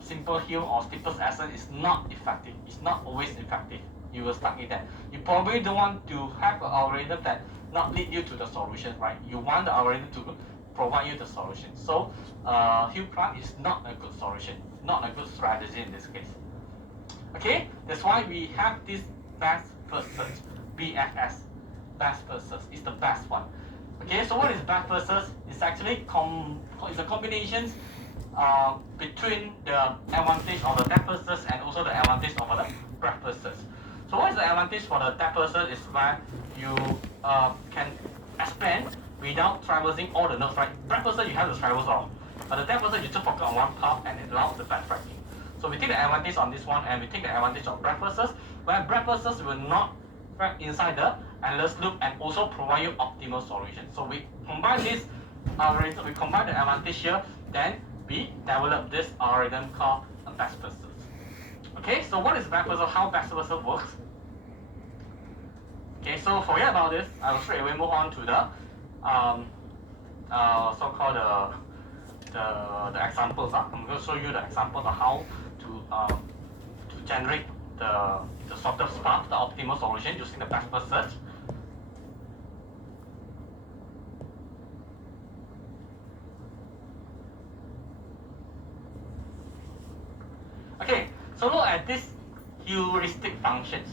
simple hill or steepest ascent is not effective. It's not always effective. You will stuck in that. You probably don't want to have an algorithm that not lead you to the solution, right? You want the algorithm to provide you the solution. So hill climb is not a good solution, not a good strategy in this case. Okay, that's why we have this best first search, BFS, best first search is the best one. Okay, so what is best first search? It's actually it's a combination between the advantage of the depth first search and also the advantage of the breadth first search. So what is the advantage for the depth first search is where you can expand without traversing all the nodes, right? Breadth first search you have to traverse all, but the depth first search you just focus on one path and it allows the backtracking. So we take the advantage on this one and we take the advantage of breadth first search, where breadth first search will not track inside the endless loop and also provide you optimal solution. So we combine this algorithm, we combine the advantage here, then we develop this algorithm called a best first search. Okay, so what is best first search? How best first search works? Okay, so forget about this. I will straight away move on to the so-called the examples. I'm going to show you the examples of how to generate the shortest path, the optimal solution using the best first search. Okay, so look at this heuristic functions.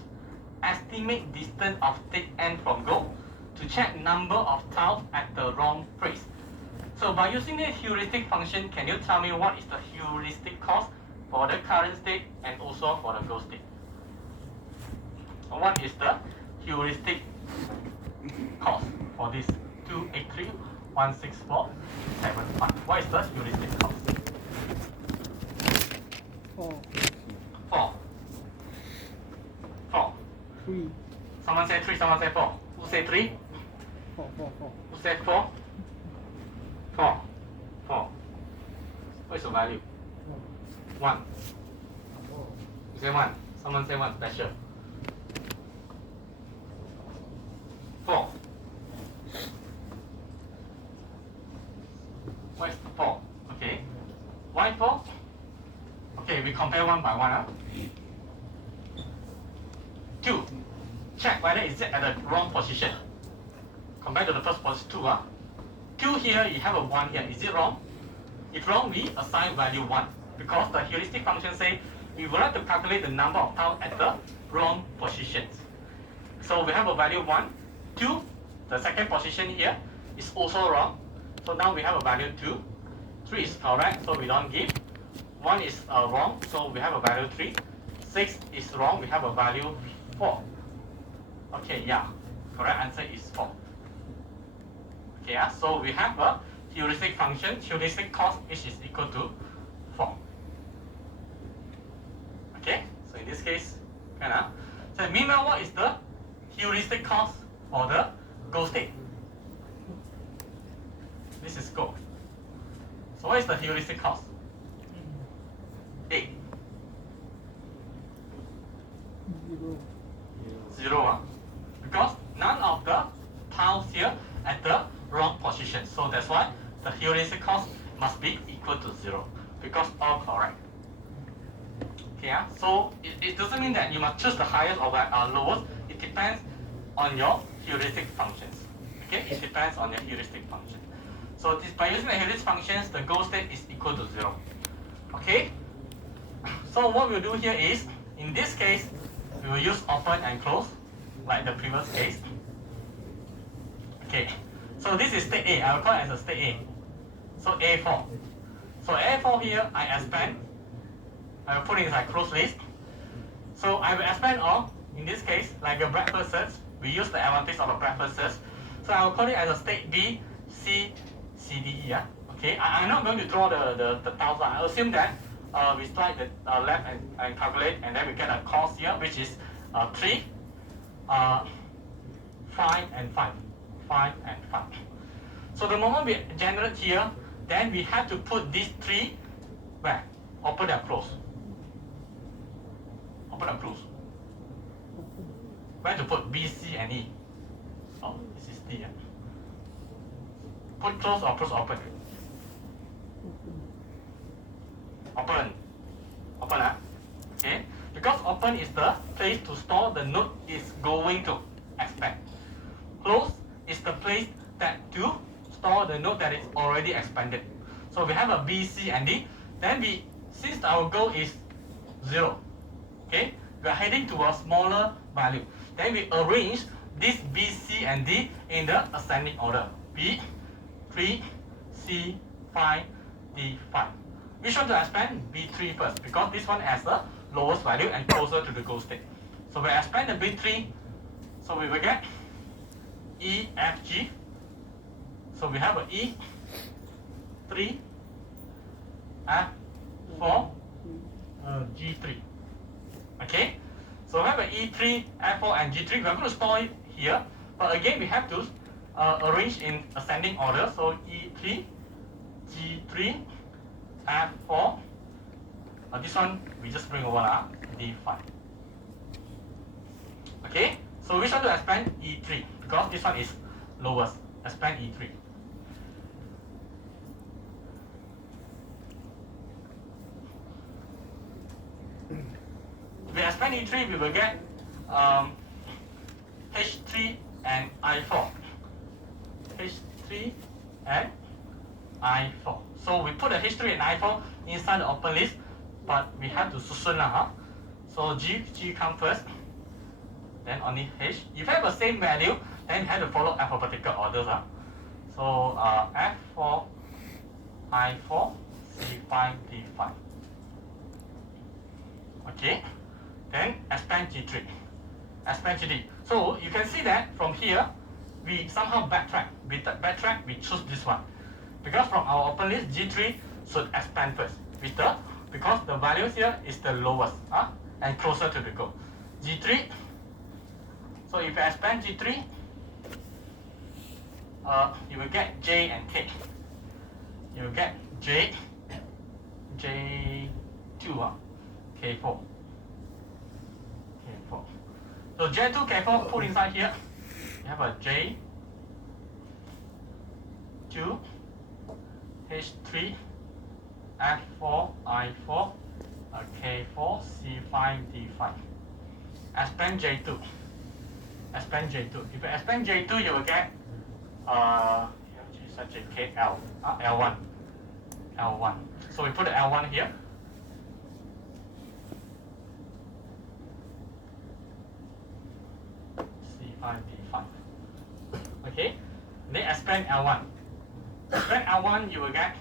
Estimate distance of take n from goal to check number of tiles at the wrong place. So by using the heuristic function, can you tell me what is the heuristic cost for the current state and also for the goal state? What is the heuristic cost for this 283, 164, 75? What is the heuristic cost? 4, 4. 4. 3, Someone say 3, someone say 4. Who say 3? 4, 4, 4. Who said 4? 4. 4. What is the value? 1. You say 1. Someone say 1 special. 4. What is 4? Okay. Why 4? Okay, we compare one by one. 2. Check whether it's at the wrong position. Compared to the first position, 2. 2 here, you have a 1 here. Is it wrong? If wrong, we assign value 1. Because the heuristic function says we would like to calculate the number of tiles at the wrong positions. So we have a value 1. 2, the second position here is also wrong. So now we have a value 2. 3 is correct, so we don't give. 1 is wrong, so we have a value 3. 6 is wrong, we have a value 4. Okay, yeah, correct answer is 4. Okay, so we have a heuristic function, heuristic cost which is equal to 4. Okay, so in this case, so meanwhile, what is the heuristic cost for the goal state? This is goal. So what is the heuristic cost? 8. 0. Because none of the tiles here at the wrong position. So that's why the heuristic cost must be equal to 0. Because all correct. Okay, so it doesn't mean that you must choose the highest or lowest. It depends on your heuristic functions. Okay, it depends on your heuristic function. So by using the heuristic functions, the goal state is equal to 0. Okay. So what we'll do here is, in this case, we will use open and close, like the previous case. Okay, so this is state A. I will call it as a state A. So A4. So A4 here, I expand. I will put it inside closed list. So I will expand all, in this case, like a breadth-first search. We use the advantage of a breadth-first search. So I will call it as a state B, C, C, D, E. Okay, I'm not going to draw the tiles. I assume that we slide the left and calculate, and then we get a cost here, which is 3, 5, and 5. 5 and 5. So the moment we generate here, then we have to put these 3 where? Open and close. Open and close. Where to put B, C, and E? Oh, this is D. Put close or close open? Open. Open. Okay. Because open is the place to store the node is going to expand. Close is the place that to store the node that is already expanded. So we have a B, C, and D. Then since our goal is 0, okay, we are heading to a smaller value. Then we arrange this B, C, and D in the ascending order. B, 3, C, 5, D, 5. Which one to expand? B3 first, because this one has the lowest value and closer to the goal state. So we expand the B3, so we will get E, F, G. So we have a E, 3, F, 4, G3. Okay? So we have a E3, F4, and G3. We are going to store it here. But again, we have to arrange in ascending order. So E3, G3, F4. This one, we just bring over D5. Okay? So which one to expand? E3. Because this one is lowest. Expand E3. we expand E3, we will get H3 and I4. H3 and I4. So we put the H3 and I4 inside the open list, but we have to susun lah, huh? So G come first, then only H. If you have the same value, then you have to follow alphabetical orders. Huh? So F4, I4, C5, D5. Okay, then expand G3, expand GD. So you can see that from here, we somehow backtrack. We choose this one. Because from our open list, G3 should expand first. Because the value here is the lowest and closer to the goal. G3, so if you expand G3, you will get J and K. You will get J2, K4. So J2, K4 put inside here. You have a J2, H3, F4, I4, K4, C5, D5. Expand J2. Expand J2. If you expand J2, you will get such a KL, L1. L1. So we put the L1 here. C5, D5. Okay. Then expand L1. Expand L1, you will get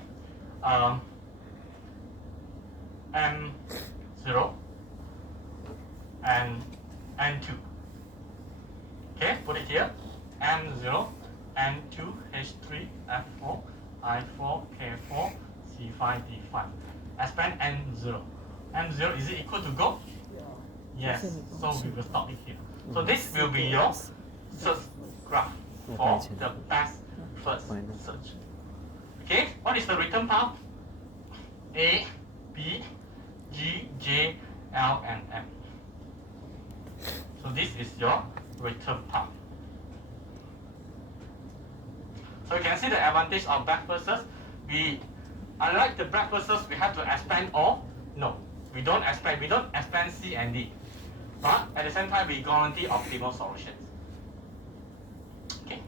M0 and N2. Okay, put it here. M0, N2, H3, F4, I4, K4, C5, D5. Expand N0. M0, is it equal to go? Yes. So we will stop it here. So this will be your search graph for the best first search. Okay, what is the return path? A, B, G, J, L, and M. So this is your return path. So you can see the advantage of back versus. Unlike the back versus, we have to expand all. No, we don't expand C and D. But at the same time, we guarantee optimal solutions. Okay,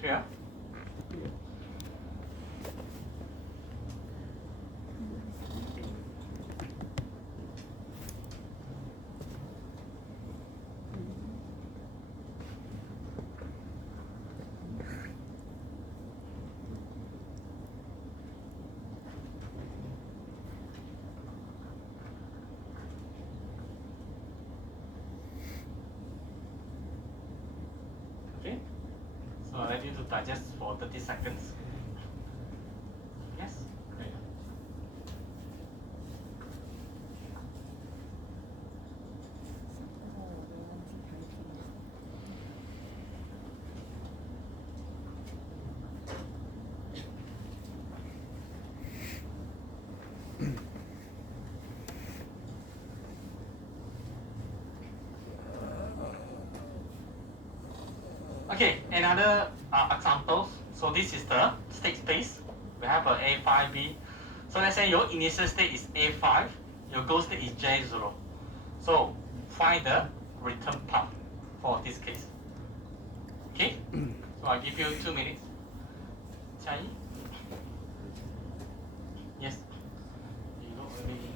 clear? So I need to digest for 30 seconds. Yes? Okay, another example. So this is the state space. We have a A5, B. So let's say your initial state is A5, your goal state is J0. So find the return path for this case. Okay? So I'll give you 2 minutes. Chai? Yes. You don't really...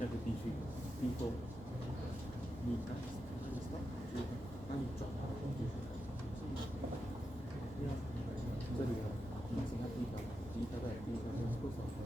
那个 D3 D4，你开始 stop，那你转它就是这里啊，你先看第一条在第一条是多少条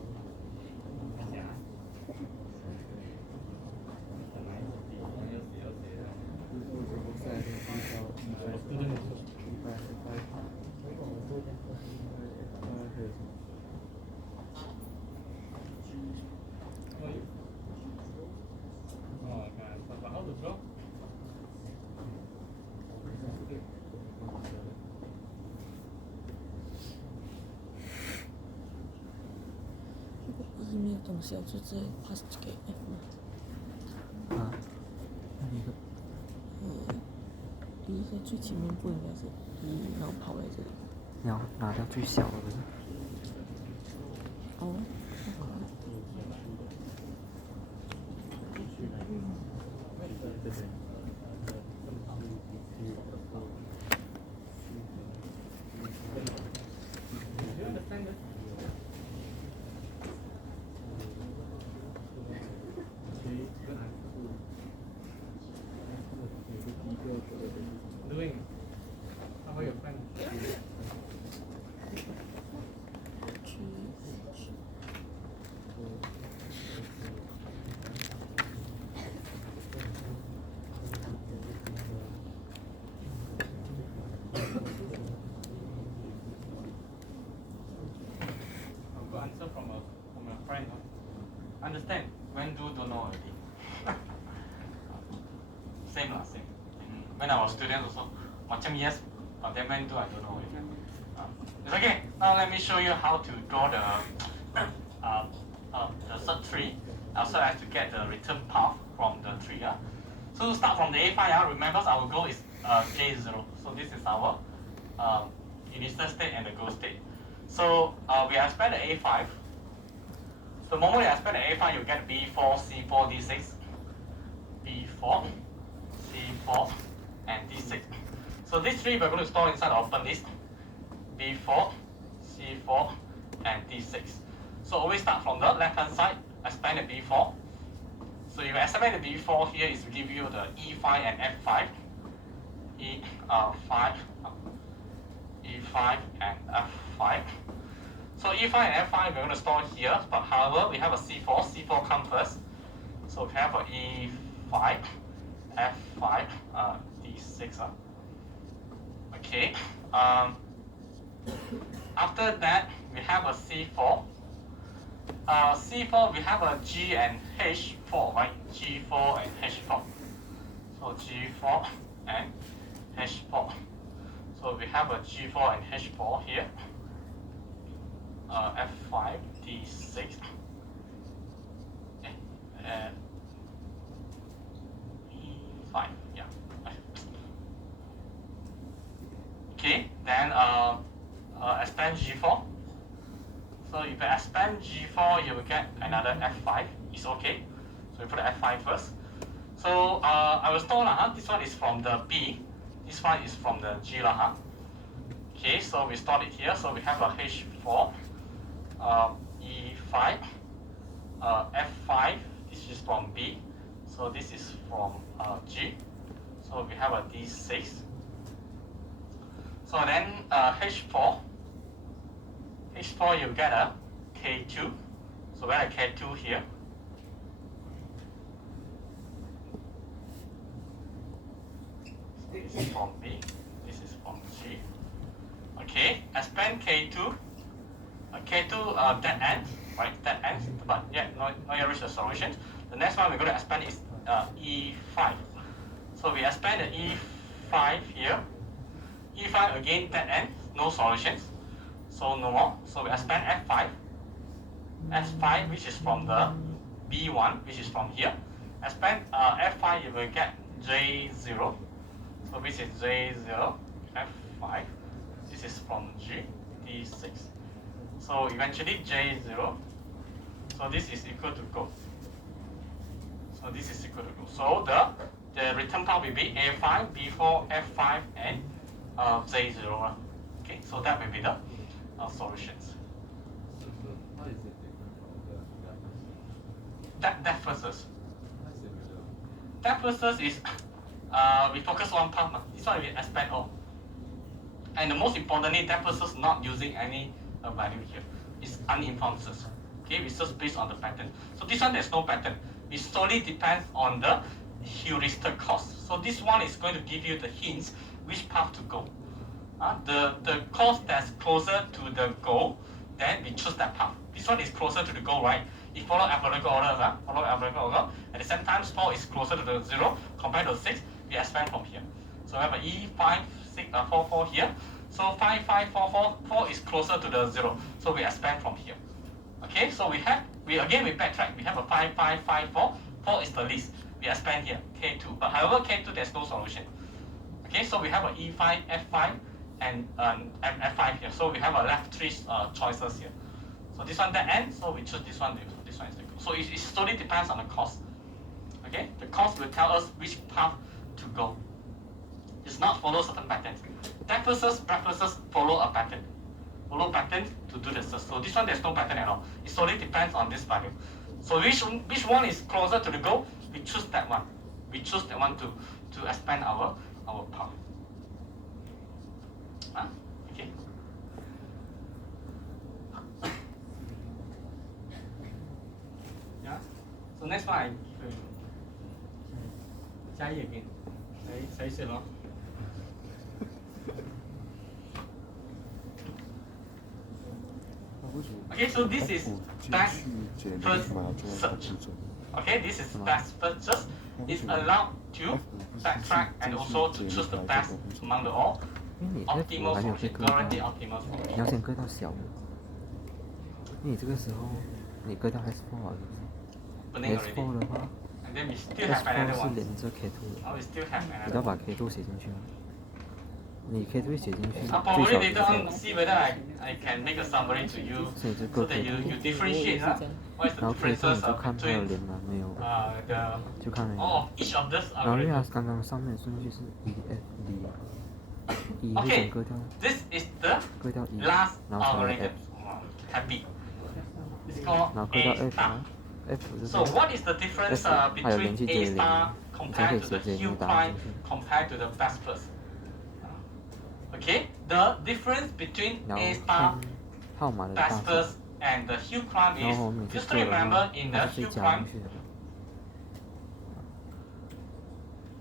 ？E 没有东西，我就直接 pass 给 F 嘛。啊，那你的第一个最前面不应该是 E，然后跑来这里。你要拿掉最小的。哦。Doing. How are your friends? I've got answer from a friend. Understand? When do don't know already. Same lah, same. When I was student also, macam yes, but then when do I don't know already. It's okay. Now let me show you how to draw the third tree. Also I have to get the return path from the tree. So to start from the A5, remember our goal is J0. So this is our initial state and the goal state. So we expect the A5. The moment you expect the A5, you get B4, C4, D6, B4, C4, and D6. So these three we're going to store inside the open list. B4, C4, and D6. So always start from the left hand side, expand the B4. So if you estimate the B4 here is to give you the E5 and F5. E5, E5 and F5. So E5 and F5 we're going to store here, but however we have a C4. C4 come first. So we have a E5, F5, D6. Okay. After that we have a C4. C4 we have a G and H4, right? G4 and H4. So G4 and H4. So we have a G4 and H4 here. F5, D6, E5, yeah. Okay, then expand G4. So if you expand G4, you will get another F5. It's okay. So we put the F5 first. So I will store this one is from the B. This one is from the G Okay, so we store it here. So we have a H4. E5, F5, this is from B, so this is from G, so we have a D6. So then H4 you get a K2, so we have a K2 here. So this is from B, this is from G. Okay, expand K2. K2 dead end, right? Dead end, but yeah, not yet reach the solution. The next one we're going to expand is E5. So we expand the E5 here. E5 again dead end, no solutions, so no more. So we expand F5. F5, which is from the B1, which is from here. Expand F5, you will get J0. So which is J0, F5. This is from G, D6. So eventually J0. So this is equal to go. So this is equal to go. So the return path will be A5, B4, F5, and J0. Okay, so that will be the solutions. depth versus. Depth versus is we focus on path. This one we expand all. And the most importantly, depth versus not using any value here. It's uninformed search. Okay, we search based on the pattern. So this one there's no pattern. It solely depends on the heuristic cost. So this one is going to give you the hints which path to go. The cost that's closer to the goal, then we choose that path. This one is closer to the goal, right? It follow alphabetical order, follow alphabetical order. At the same time, 4 is closer to the 0 compared to 6. We expand from here. So we have a E5644 here. So 5544 is closer to the 0. So we expand from here. Okay, so we backtrack. We have a 5554. 4 is the least. We expand here, K2. But however, K2 there's no solution. Okay, so we have a E5, F5, and F5 here. So we have a left 3 choices here. So this one that ends, so we choose this one. This one is the goal. So it solely depends on the cost. Okay, the cost will tell us which path to go. It's not follow certain patterns. Depth versus breadth versus follow a pattern. Follow pattern to do the search. So this one there's no pattern at all. It solely depends on this value. So which one is closer to the goal? We choose that one. We choose that one to expand our path. Okay. Yeah. So next one I give you. 下一页again. 谁写了？ Okay, so this is best first search. Okay, this is best first search. It's allowed to backtrack and also to choose the best among the all. 因为你 Optimal F 还没有被 solution, 割到， guarantee optimal solution. 你要先割到小的，因为你这个时候你割到 S4 了， Burning S4 already. 的话 And then we still have another ，S4 是 one. 连着 K2 的， Now we still have 你 another 要把 one. K2 写进去吗？你 K2 写进去， I'll 最 probably 少 later on 是 see whether I can make a summary to you 所以就 so 够 that you K2， differentiate what is 然 the 后 K2 你 differences 就看它有 between 连吗？没有， the 就看了。 all of each of this 然后因为它 algorithm. 刚刚上面的顺序是 E F D，E 会 Okay, 先割掉， this is the 割掉 E， last 然后才 algorithm. F， Happy. It's called 然后割到 A F star. 啊，F 就是 So what is the difference F 还有 between 连续 A 接 star 你才可 compared 以 to 写 the 这 Q 个答 prime 案进去。 compared to the best first? Okay, the difference between 然 A 后 star 看号码的大 best 小， first and the Q prime 然后 is 每次 just to 割的 remember 话， in the 它是 Q 加 prime 进去的。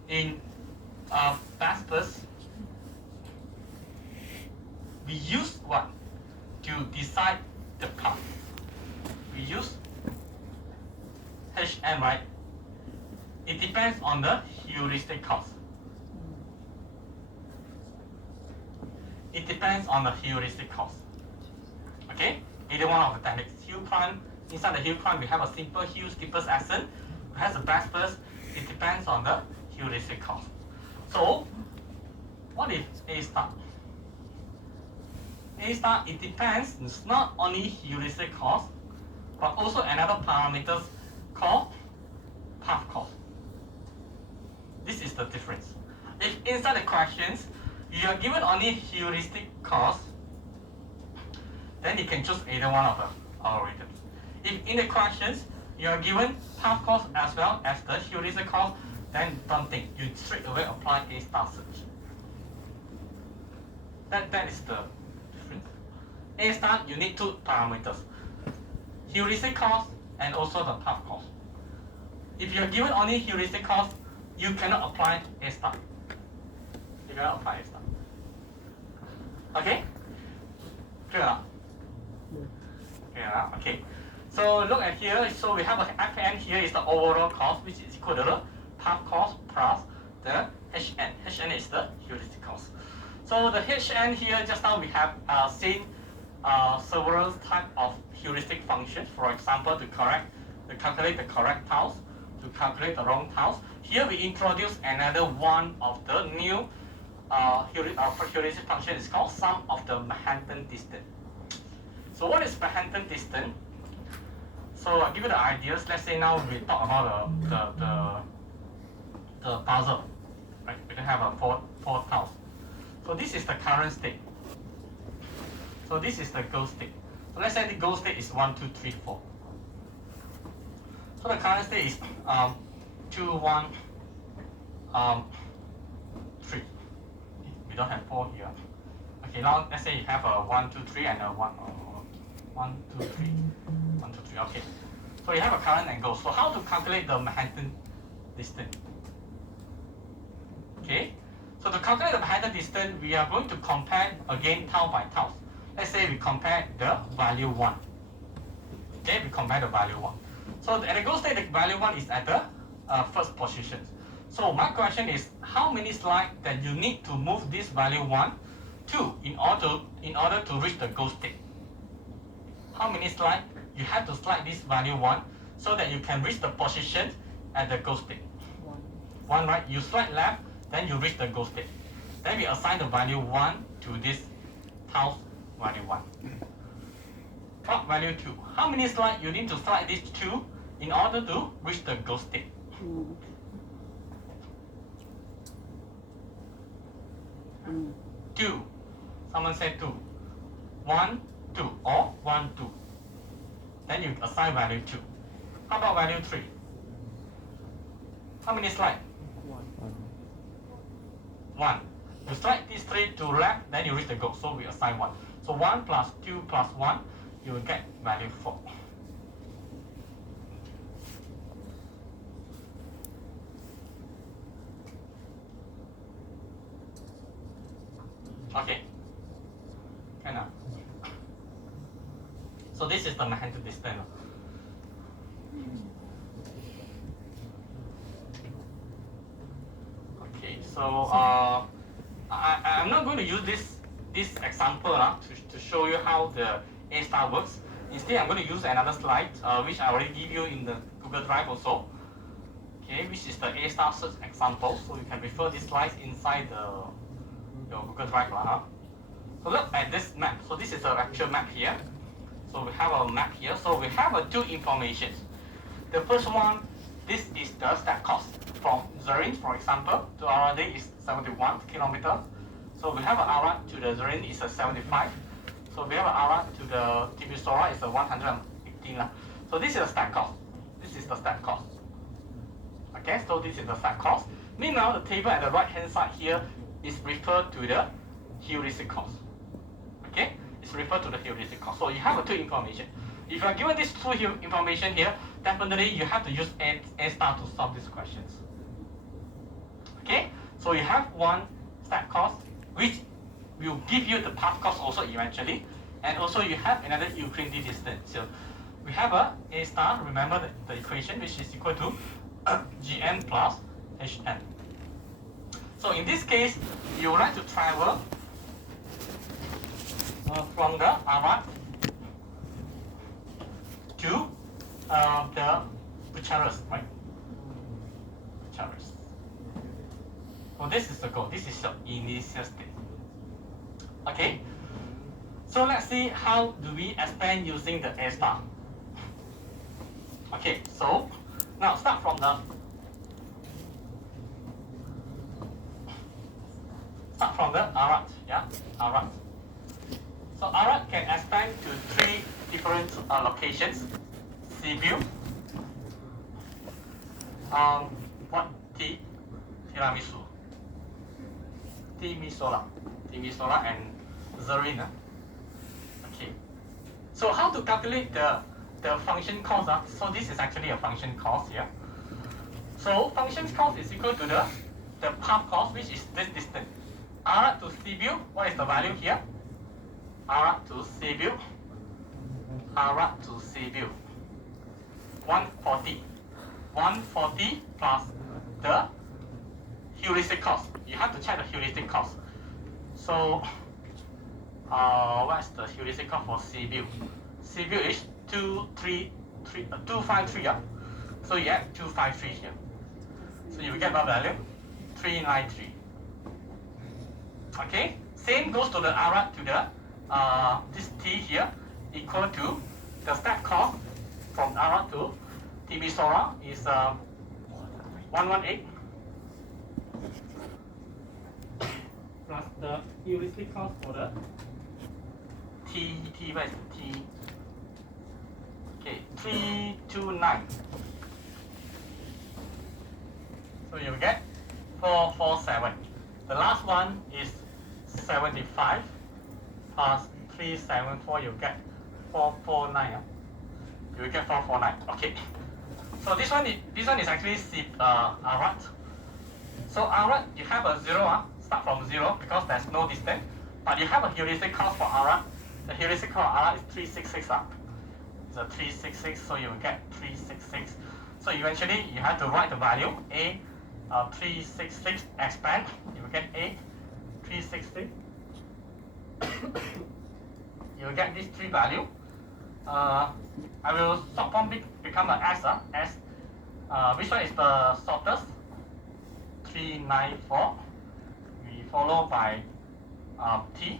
in best first we use what to decide the path? We use HM, right? It depends on the heuristic cost. It depends on the heuristic cost. Okay? Either one of the techniques. Hue prime, inside the hue prime, we have a simple hue, steepest ascent. It has a best first. It depends on the heuristic cost. So, what is A star? A star, it depends. It's not only heuristic cost, but also another parameters called path cost. This is the difference. If inside the questions, you are given only heuristic cost, then you can choose either one of the algorithms. If in the questions, you are given path cost as well as the heuristic cost, then don't think. You straight away apply A star search. That is the difference. A star, you need two parameters. Heuristic cost and also the path cost. If you are given only heuristic cost, you cannot apply A star. You cannot apply A star. Okay? Clear now? Clear now? Okay. So look at here. So we have a FN here is the overall cost, which is equal to the path cost plus the HN. HN is the heuristic cost. So the HN here, just now we have seen several types of heuristic functions. For example, to calculate the correct tiles, to calculate the wrong tiles. Here we introduce another one of the new heuristic function. Is called sum of the Manhattan distance. So what is Manhattan distance? So I'll give you the ideas. Let's say now we talk about the puzzle. Right? We can have a four tiles. So this is the current state. So this is the goal state. So let's say the goal state is 1, 2, 3, 4. So the current state is 2, 1, 3. We don't have 4 here. Okay, now let's say you have a 1, 2, 3 and a 1, 1, 2, 3, 1, 2, 3. Okay. So you have a current angle. So how to calculate the Manhattan distance? Okay. So to calculate the Manhattan distance, we are going to compare again tau by tau. Let's say we compare the value 1. Okay, we compare the value 1. So at the goal state, the value 1 is at the first position. So my question is, how many slides that you need to move this value 1 to in order to reach the goal state? How many slides you have to slide this value 1 so that you can reach the position at the goal state? 1, right? You slide left, then you reach the goal state. Then we assign the value 1 to this tau value 1. Plot value 2. How many slides you need to slide this 2 in order to reach the goal state? 2. Someone said 2. 1, 2, or 1, 2. Then you assign value 2. How about value 3? How many slides? 1. You slide these 3 to left, then you reach the goal. So we assign 1. So 1 plus 2 plus 1, you will get value 4. Okay. Can now. So this is the Manhattan distance. Okay, so I'm not going to use this example to show you how the A star works. Instead, I'm going to use another slide, which I already give you in the Google Drive also. Okay, which is the A star search example. So you can refer these slides inside your Google Drive. So look at this map. So this is a actual map here. So we have a map here. So we have two informations. The first one, this is the step cost from Zurich, for example, to Arade is 71 kilometers. So we have an Arad to the Zurich is a 75. So we have an Arad to the Timisoara is a 118. So this is the step cost. This is the step cost. Okay, so this is the step cost. Meanwhile, the table at the right hand side here is referred to the heuristic cost. Okay, it's referred to the heuristic cost. So you have two information. If you are given these two information here, definitely you have to use A star to solve these questions. Okay, so you have one step cost which will give you the path cost also eventually, and also you have another Euclidean distance. So we have A star. Remember the equation, which is equal to Gn plus Hn. So in this case, you would like to travel from the Arad to the Bucharest, right? Bucharest. So this is the goal. This is your initial state. Okay. So let's see how do we expand using the A star. Okay. So now start from the Arad. Yeah, Arad. So Arad can expand to 3 different locations. Sibiu, Timisoara, and Zarina. Okay. So how to calculate the function cost? So this is actually a function cost here. So function cost is equal to the path cost, which is this distance. Arad to Sibiu, what is the value here? Arad to Sibiu. 140. 140 plus the heuristic cost. You have to check the heuristic cost. So, what's the heuristic cost for Sibiu? Sibiu is 253. So you have 253 here. So you will get what value? 393. Okay. Same goes to the Arad to the this T here equal to the step cost from Arad to Timisoara is 118 plus the heuristic cost for the T where is T? Okay, 329. So you will get 447. The last one is 75 plus 374. You get 449. You will get 449. Okay. So this one is actually Arat. So Arat, you have a 0, start from 0 because there's no distance. But you have a heuristic cost for Arat. The heuristic cost for Arat is 366. It's a 366, so you will get 366. So eventually you have to write the value A 366 expand. You will get A 360. You will get these three value. I will sort form become an S. S. Which one is the shortest? 394. We follow by T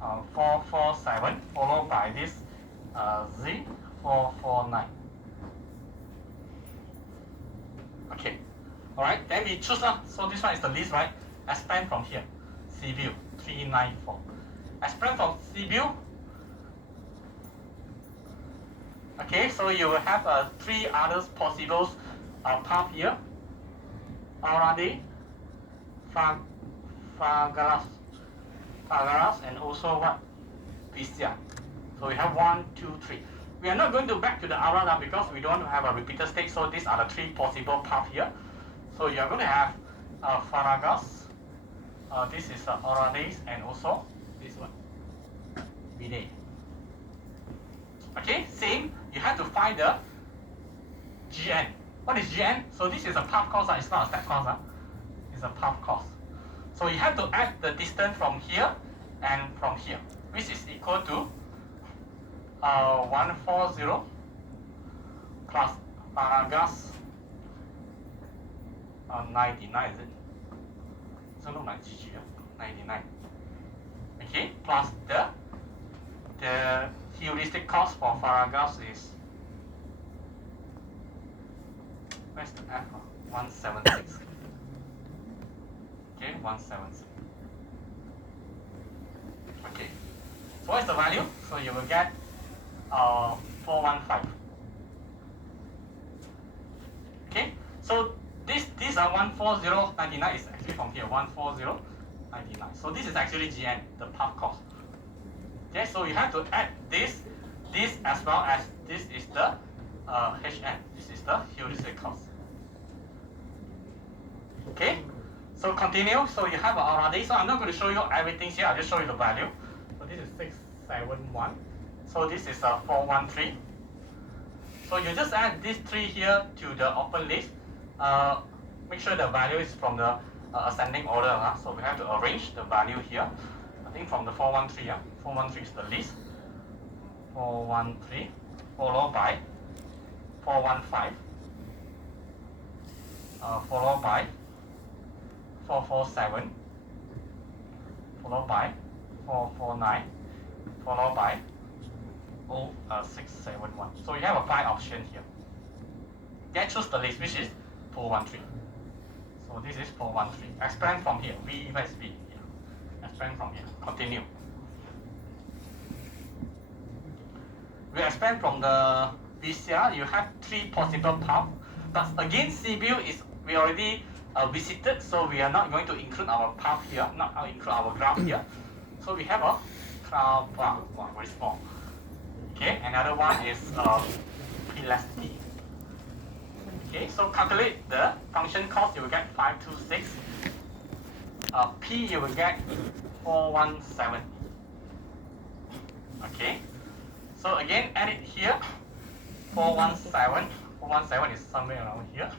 447, followed by this Z 449. Okay, all right. Then we choose so this one is the least, right? Expand from here. C view 394. Expand from C view. Okay, so you will have three others possible path here. Already, Fagaras, and also what? Pistia. So we have 1, 2, 3. We are not going to back to the Arada because we don't have a repeated state. So these are the three possible paths here. So you are going to have Faragas. This is Orades, and also this one, Vide. Okay, same. You have to find the GN. What is GN? So this is a path cost. It's not a step cost. It's a path cost. So you have to add the distance from here and from here, which is equal to 140 plus Faragas 99, is it? Doesn't look like GG, 99. Okay, plus the heuristic cost for Faragas is, where's the F? 176. Okay, 176. Okay, so what is the value? So you will get 415. Okay, so these are 14099 is actually from here, 14099. So this is actually GN, the path cost. Okay, so you have to add this as well as this is the HN. This is the heuristic cost. Okay, so continue. So you have already. So I'm not going to show you everything here. I'll just show you the value. So this is 671. So this is 413. So you just add these three here to the open list. Make sure the value is from the ascending order. So we have to arrange the value here. I think from the 413. 413 is the least. 413 followed by 415. Followed by 447, followed by 449, followed by 671. So you have a 5 option here. Then choose the list, which is 413. So this is 413. Expand from here. V versus V. Yeah. Expand from here. Continue. We expand from the VCR. You have 3 possible paths. But again, CBU is we already visited, so we are not going to include our path here, not include our graph here. So we have a cloud bar, very small. Okay, another one is elastic. Okay, so calculate the function cost. You will get 526. P you will get 417. Okay, so again add it here. 417. 417 is somewhere around here.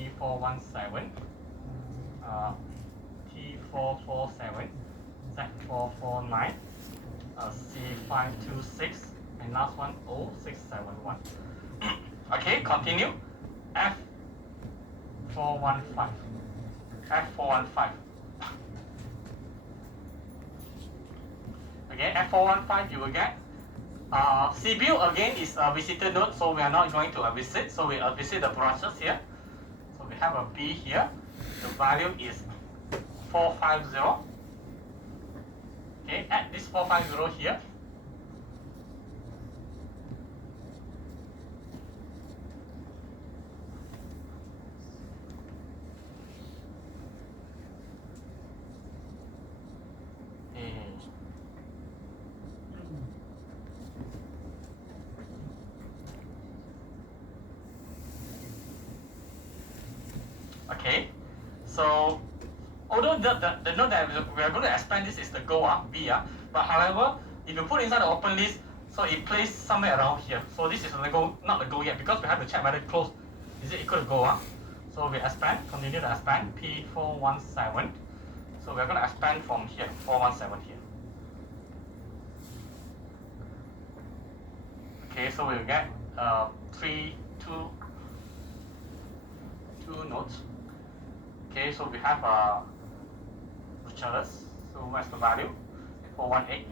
P417, T447, Z449, C526, and last one 0671. Okay, continue. F415. F415. Okay, F415 you will get. CBU again is a visitor node, so we are not going to visit. So we visit the branches here. So we have a B here. The value is 450. Okay, add this 450 here. So although the node that we are going to expand this is the goal B, but however, if you put inside the open list, so it plays somewhere around here. So this is not the goal yet, because we have to check whether close is it equal to goal. So we expand, continue to expand P417. So we're going to expand from here, 417 here. Okay, so we'll get two nodes. Okay, so we have Bucharest. So what's the value? 418.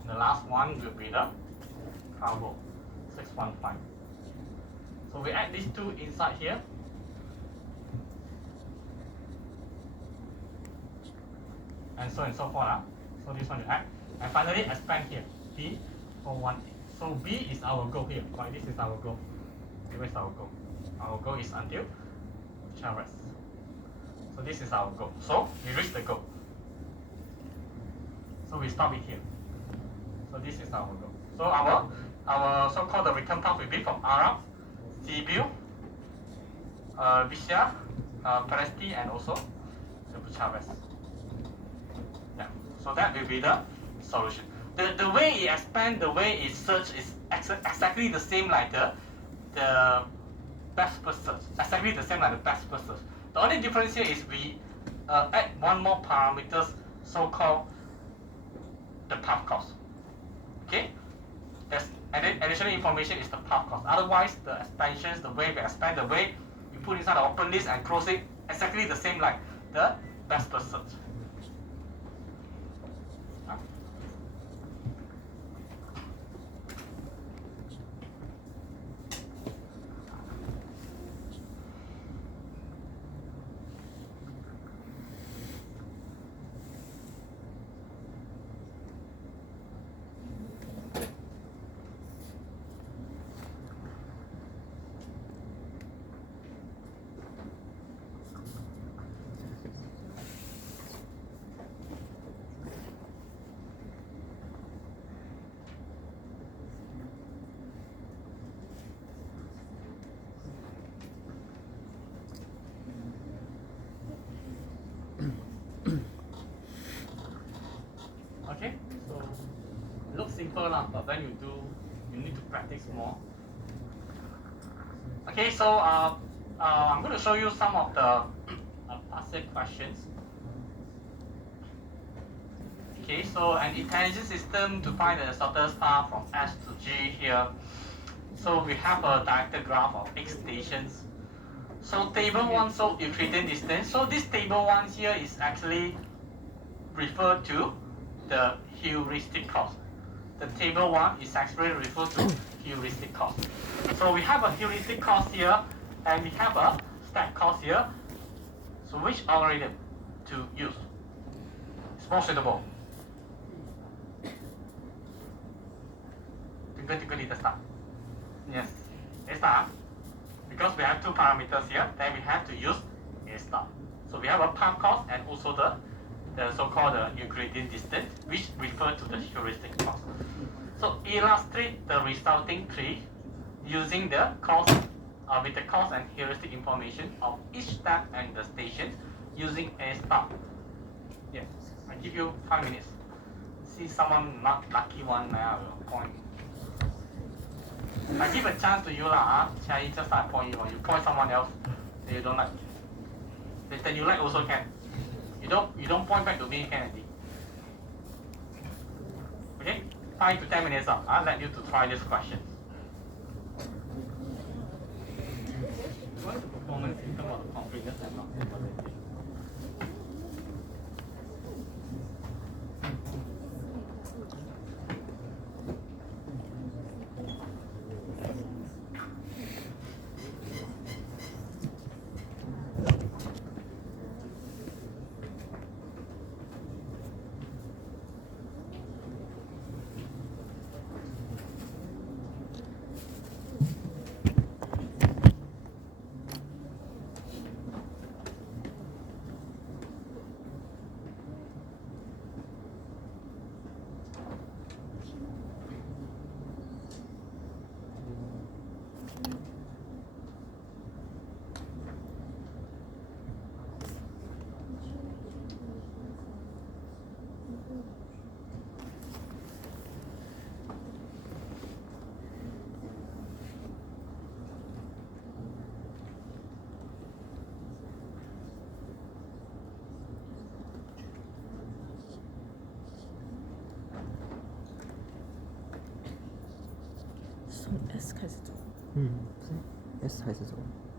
And the last one will be the cargo, 615. So we add these two inside here. And so forth. So this one you add. And finally expand here, B418. So B is our goal here. Right, this is our goal. Where is our goal? Our goal is until Bucharest. So this is our goal. So we reach the goal. So we stop it here. So this is our goal. So our so-called the return path will be from Arab, Sibiu, Bishia, Palestine, and also the Bucharest. Yeah. So that will be the solution. The way it expand, the way it search is exactly the same like the best first search. Exactly the same like the best first search. The only difference here is we add one more parameters, so-called the path cost. Okay? There's additional information is the path cost. Otherwise, the expansions, the way we expand, the way you put inside the open list and close it, exactly the same like the best first search. Okay, so it looks simple but then you need to practice more. Okay, so I'm going to show you some of the passive questions. Okay, so an intelligent system to find the shortest path from S to G here. So we have a directed graph of X stations. So table 1 shows Euclidean distance. So this table 1 here is actually referred to the heuristic cost. The table 1 is actually referred to heuristic cost. So we have a heuristic cost here and we have a stack cost here. So which algorithm to use is more suitable? Twinkle little star. Yes, A star. Because we have two parameters here, then we have to use A star. So we have a path cost and also the so-called Euclidean distance, which refer to the heuristic cost. So illustrate the resulting tree using the cost with the cost and heuristic information of each step and the station using A star. Yes, I give you 5 minutes. See someone not lucky one, I will point. I give a chance to you Chai, just I point you, or you point someone else that you don't like. That you like also can. You don't point back to me, can already. Okay? 5 to 10 minutes up. I'll let you to try this question. What is the performance in terms of the completeness and not stability? 从 S 开始走。是 S 开始走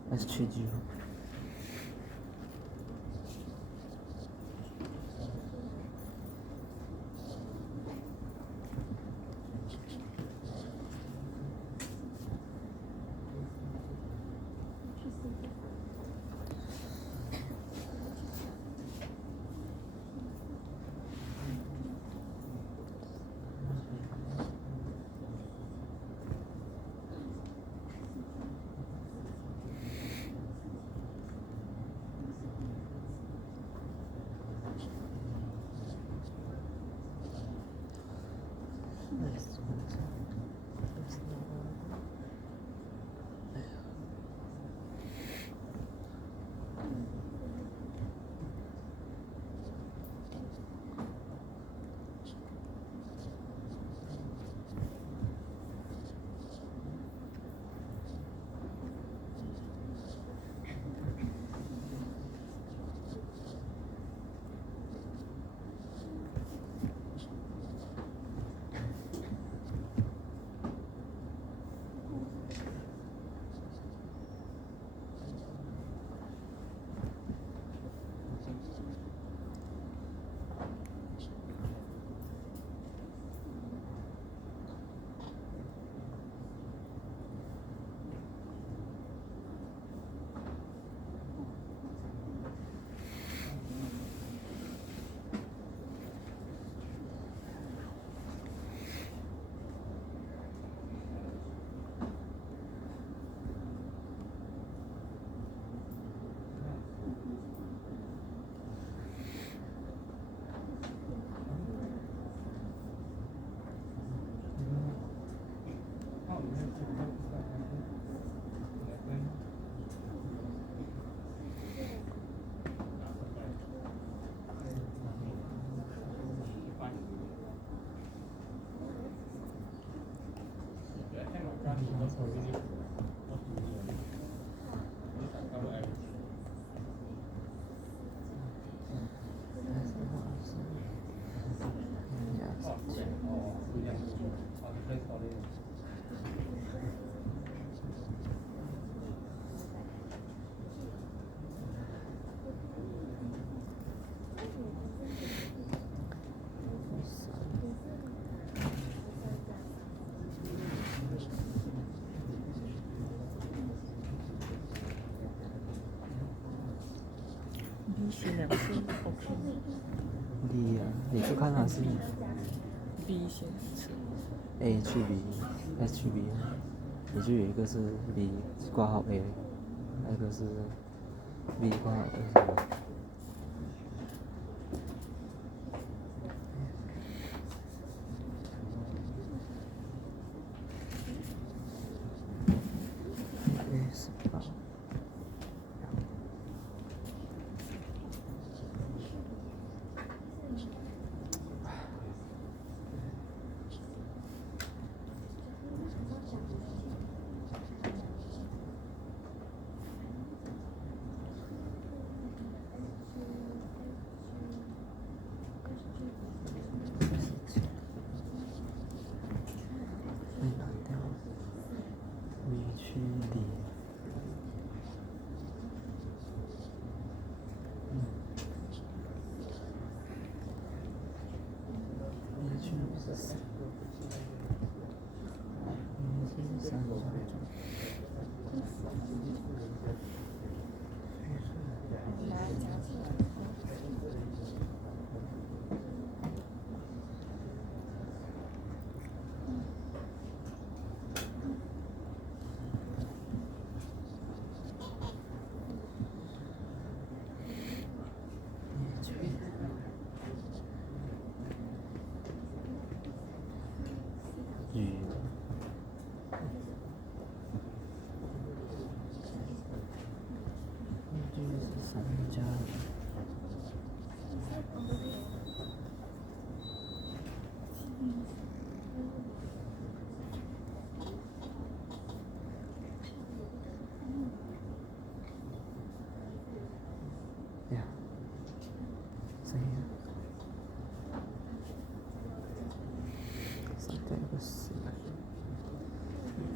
，S 去 G。B 选2次 OK。D 啊，你去看它是 B 选2次。A 去 B，S 去 B，你就有一个是 B 挂号 A，还有一个是 B 挂号 A。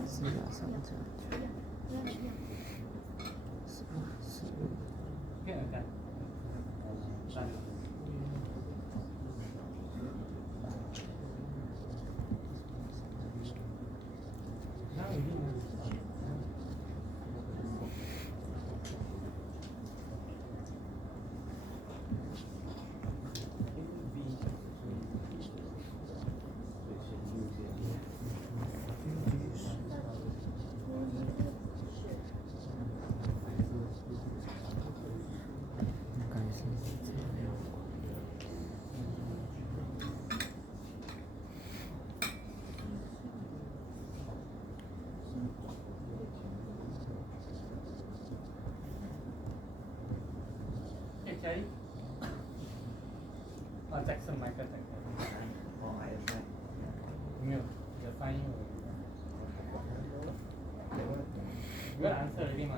4加3加9，18、15。可以看。Cherry？ 哦 ，Jackson Michael Jackson。哦，还有在。没有，有翻译而已。You got answer already 吗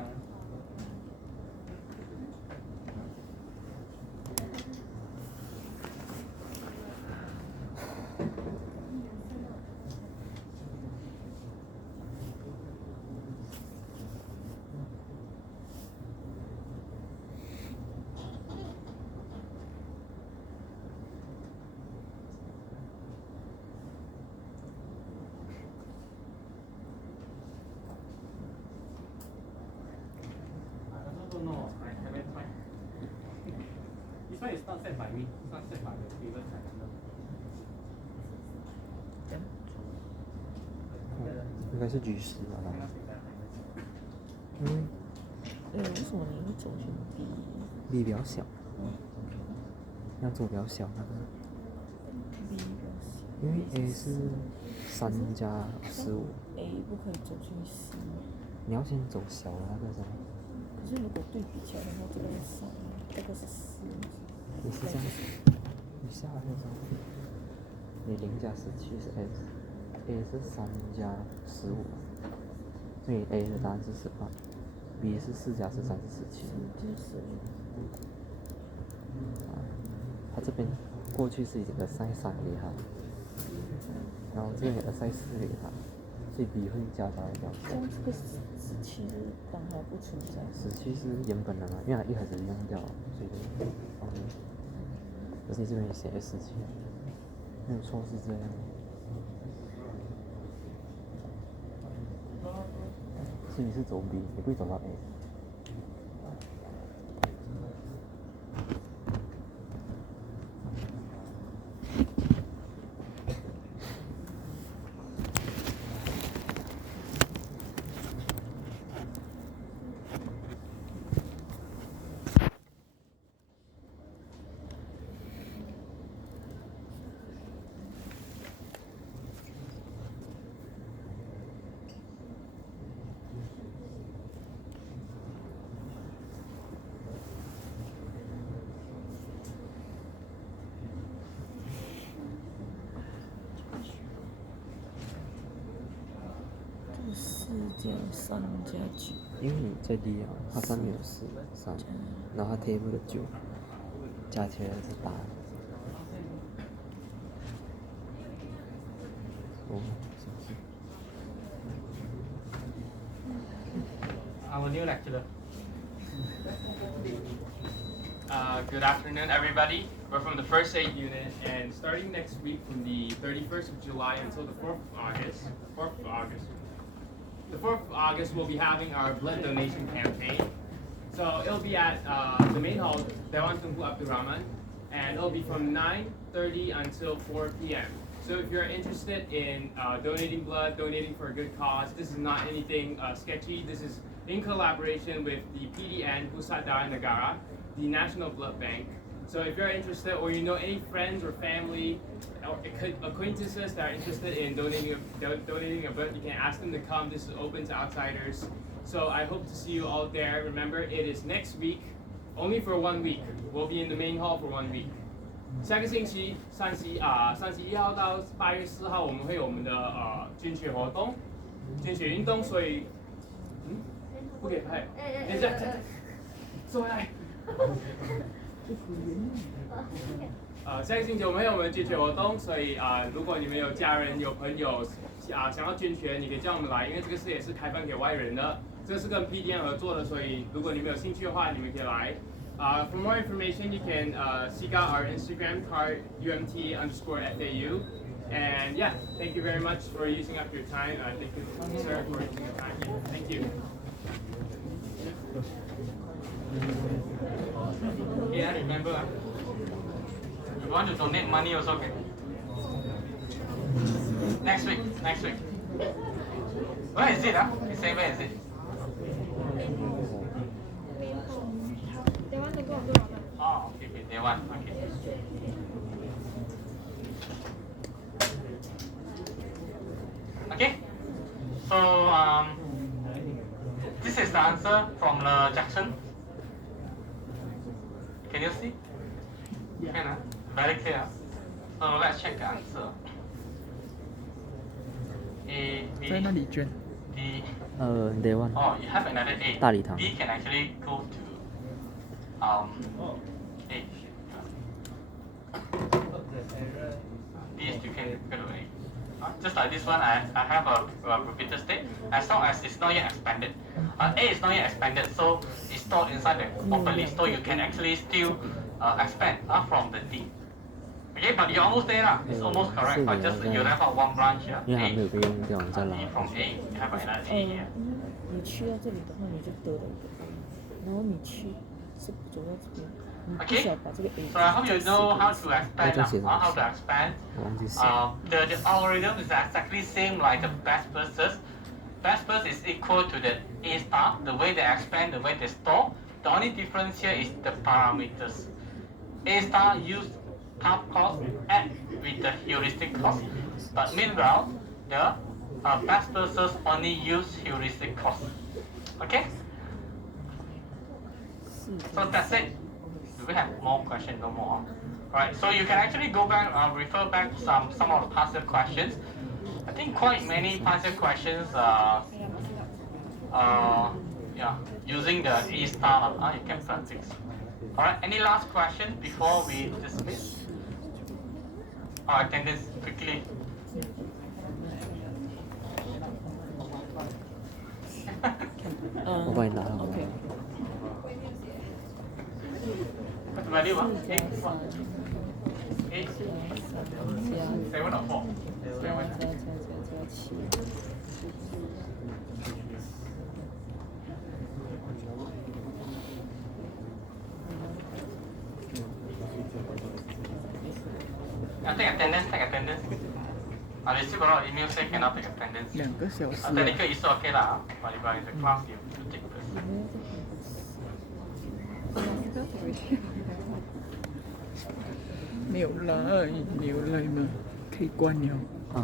？No, I haven't tried. This one is not set by me. It's not set by the previous calendar. 应该是橘色吧？嗯。为什么你会走选 B？ B 比较小，要走比较小那个。B 比较小。因为 A 是3加15。A 不可以走进 C。你要先走小的那个噻。可是如果对比起来的话，这个是3，这个是4。你是这样，你下来的时候，你0加17是 S，A 是3加15，所以 A 的答案是18，B 是4加13是17。它这边过去是已经assign 3给他，然后这边也assign 4给他，所以 B 会加到比较小。这个17是当它不存在。17是原本的嘛，因为它一开始用掉了，所以就放进去。可是你这边也写 17，没有错是这样。所以你是走 B， 你不会走到 A。4加3加9。因为你在 D 啊，它上面有4、3，然后它 table 的9，加起来是8。哦，是不是？Our new lecturer. Good afternoon, everybody. We're from the first aid unit, and starting next week from the 31st of July until the 4th of August, we'll be having our blood donation campaign. So it'll be at the main hall, Dewan Tunku Abdul Rahman, and it'll be from 9:30 until 4 p.m. So if you're interested in donating blood, donating for a good cause, this is not anything sketchy. This is in collaboration with the PDN Pusat Darah Negara, the National Blood Bank. So if you're interested, or you know any friends or family or acquaintances that are interested in donating a blood, you can ask them to come. This is open to outsiders. So I hope to see you all there. Remember, it is next week, only for 1 week. We'll be in the main hall for 1 week. 下个星期31号到8月4号，我们会有我们的捐血活动、捐血运动，所以不给拍，等一下，坐下来。下个星期我们会有我们的捐血活动，所以如果你们有家人、有朋友想要捐血，你可以叫我们来，因为这个事也是开放给外人的，这个是跟 PDN 合作的，所以如果你们有兴趣的话，你们可以来。For more information, you can seek out our Instagram card UMT_FAU. And yeah, thank you very much for using up your time. Thank you, sir, for using your time. Thank you. Yeah, remember. You want to donate money also can. Next week. Where is it? You say where is it? They want to go to Robert. Oh, okay, they want. Okay. Okay. So this is the answer from the Jackson. Can you see? Can, very clear. So let's check the answer. A, B, 在那里捐。 D. Day one. Oh, you have another A. 大礼堂。 D can actually go to A. D still can go to A. Just like this one, I have a repeated state. As long as it's not yet expanded. A is not yet expanded, so it's stored inside the properly. So you can actually still expand from the D. Okay, but you're almost there lah. It's almost correct. But just you left out one branch here. 因为还没有被用掉，你再拉。 A from A, you have another A here. 你去到这里的话，你就得了一个 A，然后你去是走到这边，你不 Okay, 想把这个 A。 so I hope you know how to expand now, how to expand. 我忘记写。The algorithm is exactly same like the best versus. Best first is equal to the A star, the way they expand, the way they store. The only difference here is the parameters. A star use top cost add with the heuristic cost, but meanwhile, the best versus only use heuristic cost. Okay? So that's it. Do we have more questions? No more. Alright, so you can actually go back, refer back to some of the past year questions. I think quite many past year questions yeah, using the A star you can practice. Alright, any last questions before we dismiss? Attendance quickly.我帮你拿好。 OK。 What's the value? 8, 7 or 4? 加7。 Take attendance. I still got a lot of email saying cannot take attendance. 2个小时。 Technical is okay lah, but if it's a class you take first. 没有来嘛，可以关了。啊。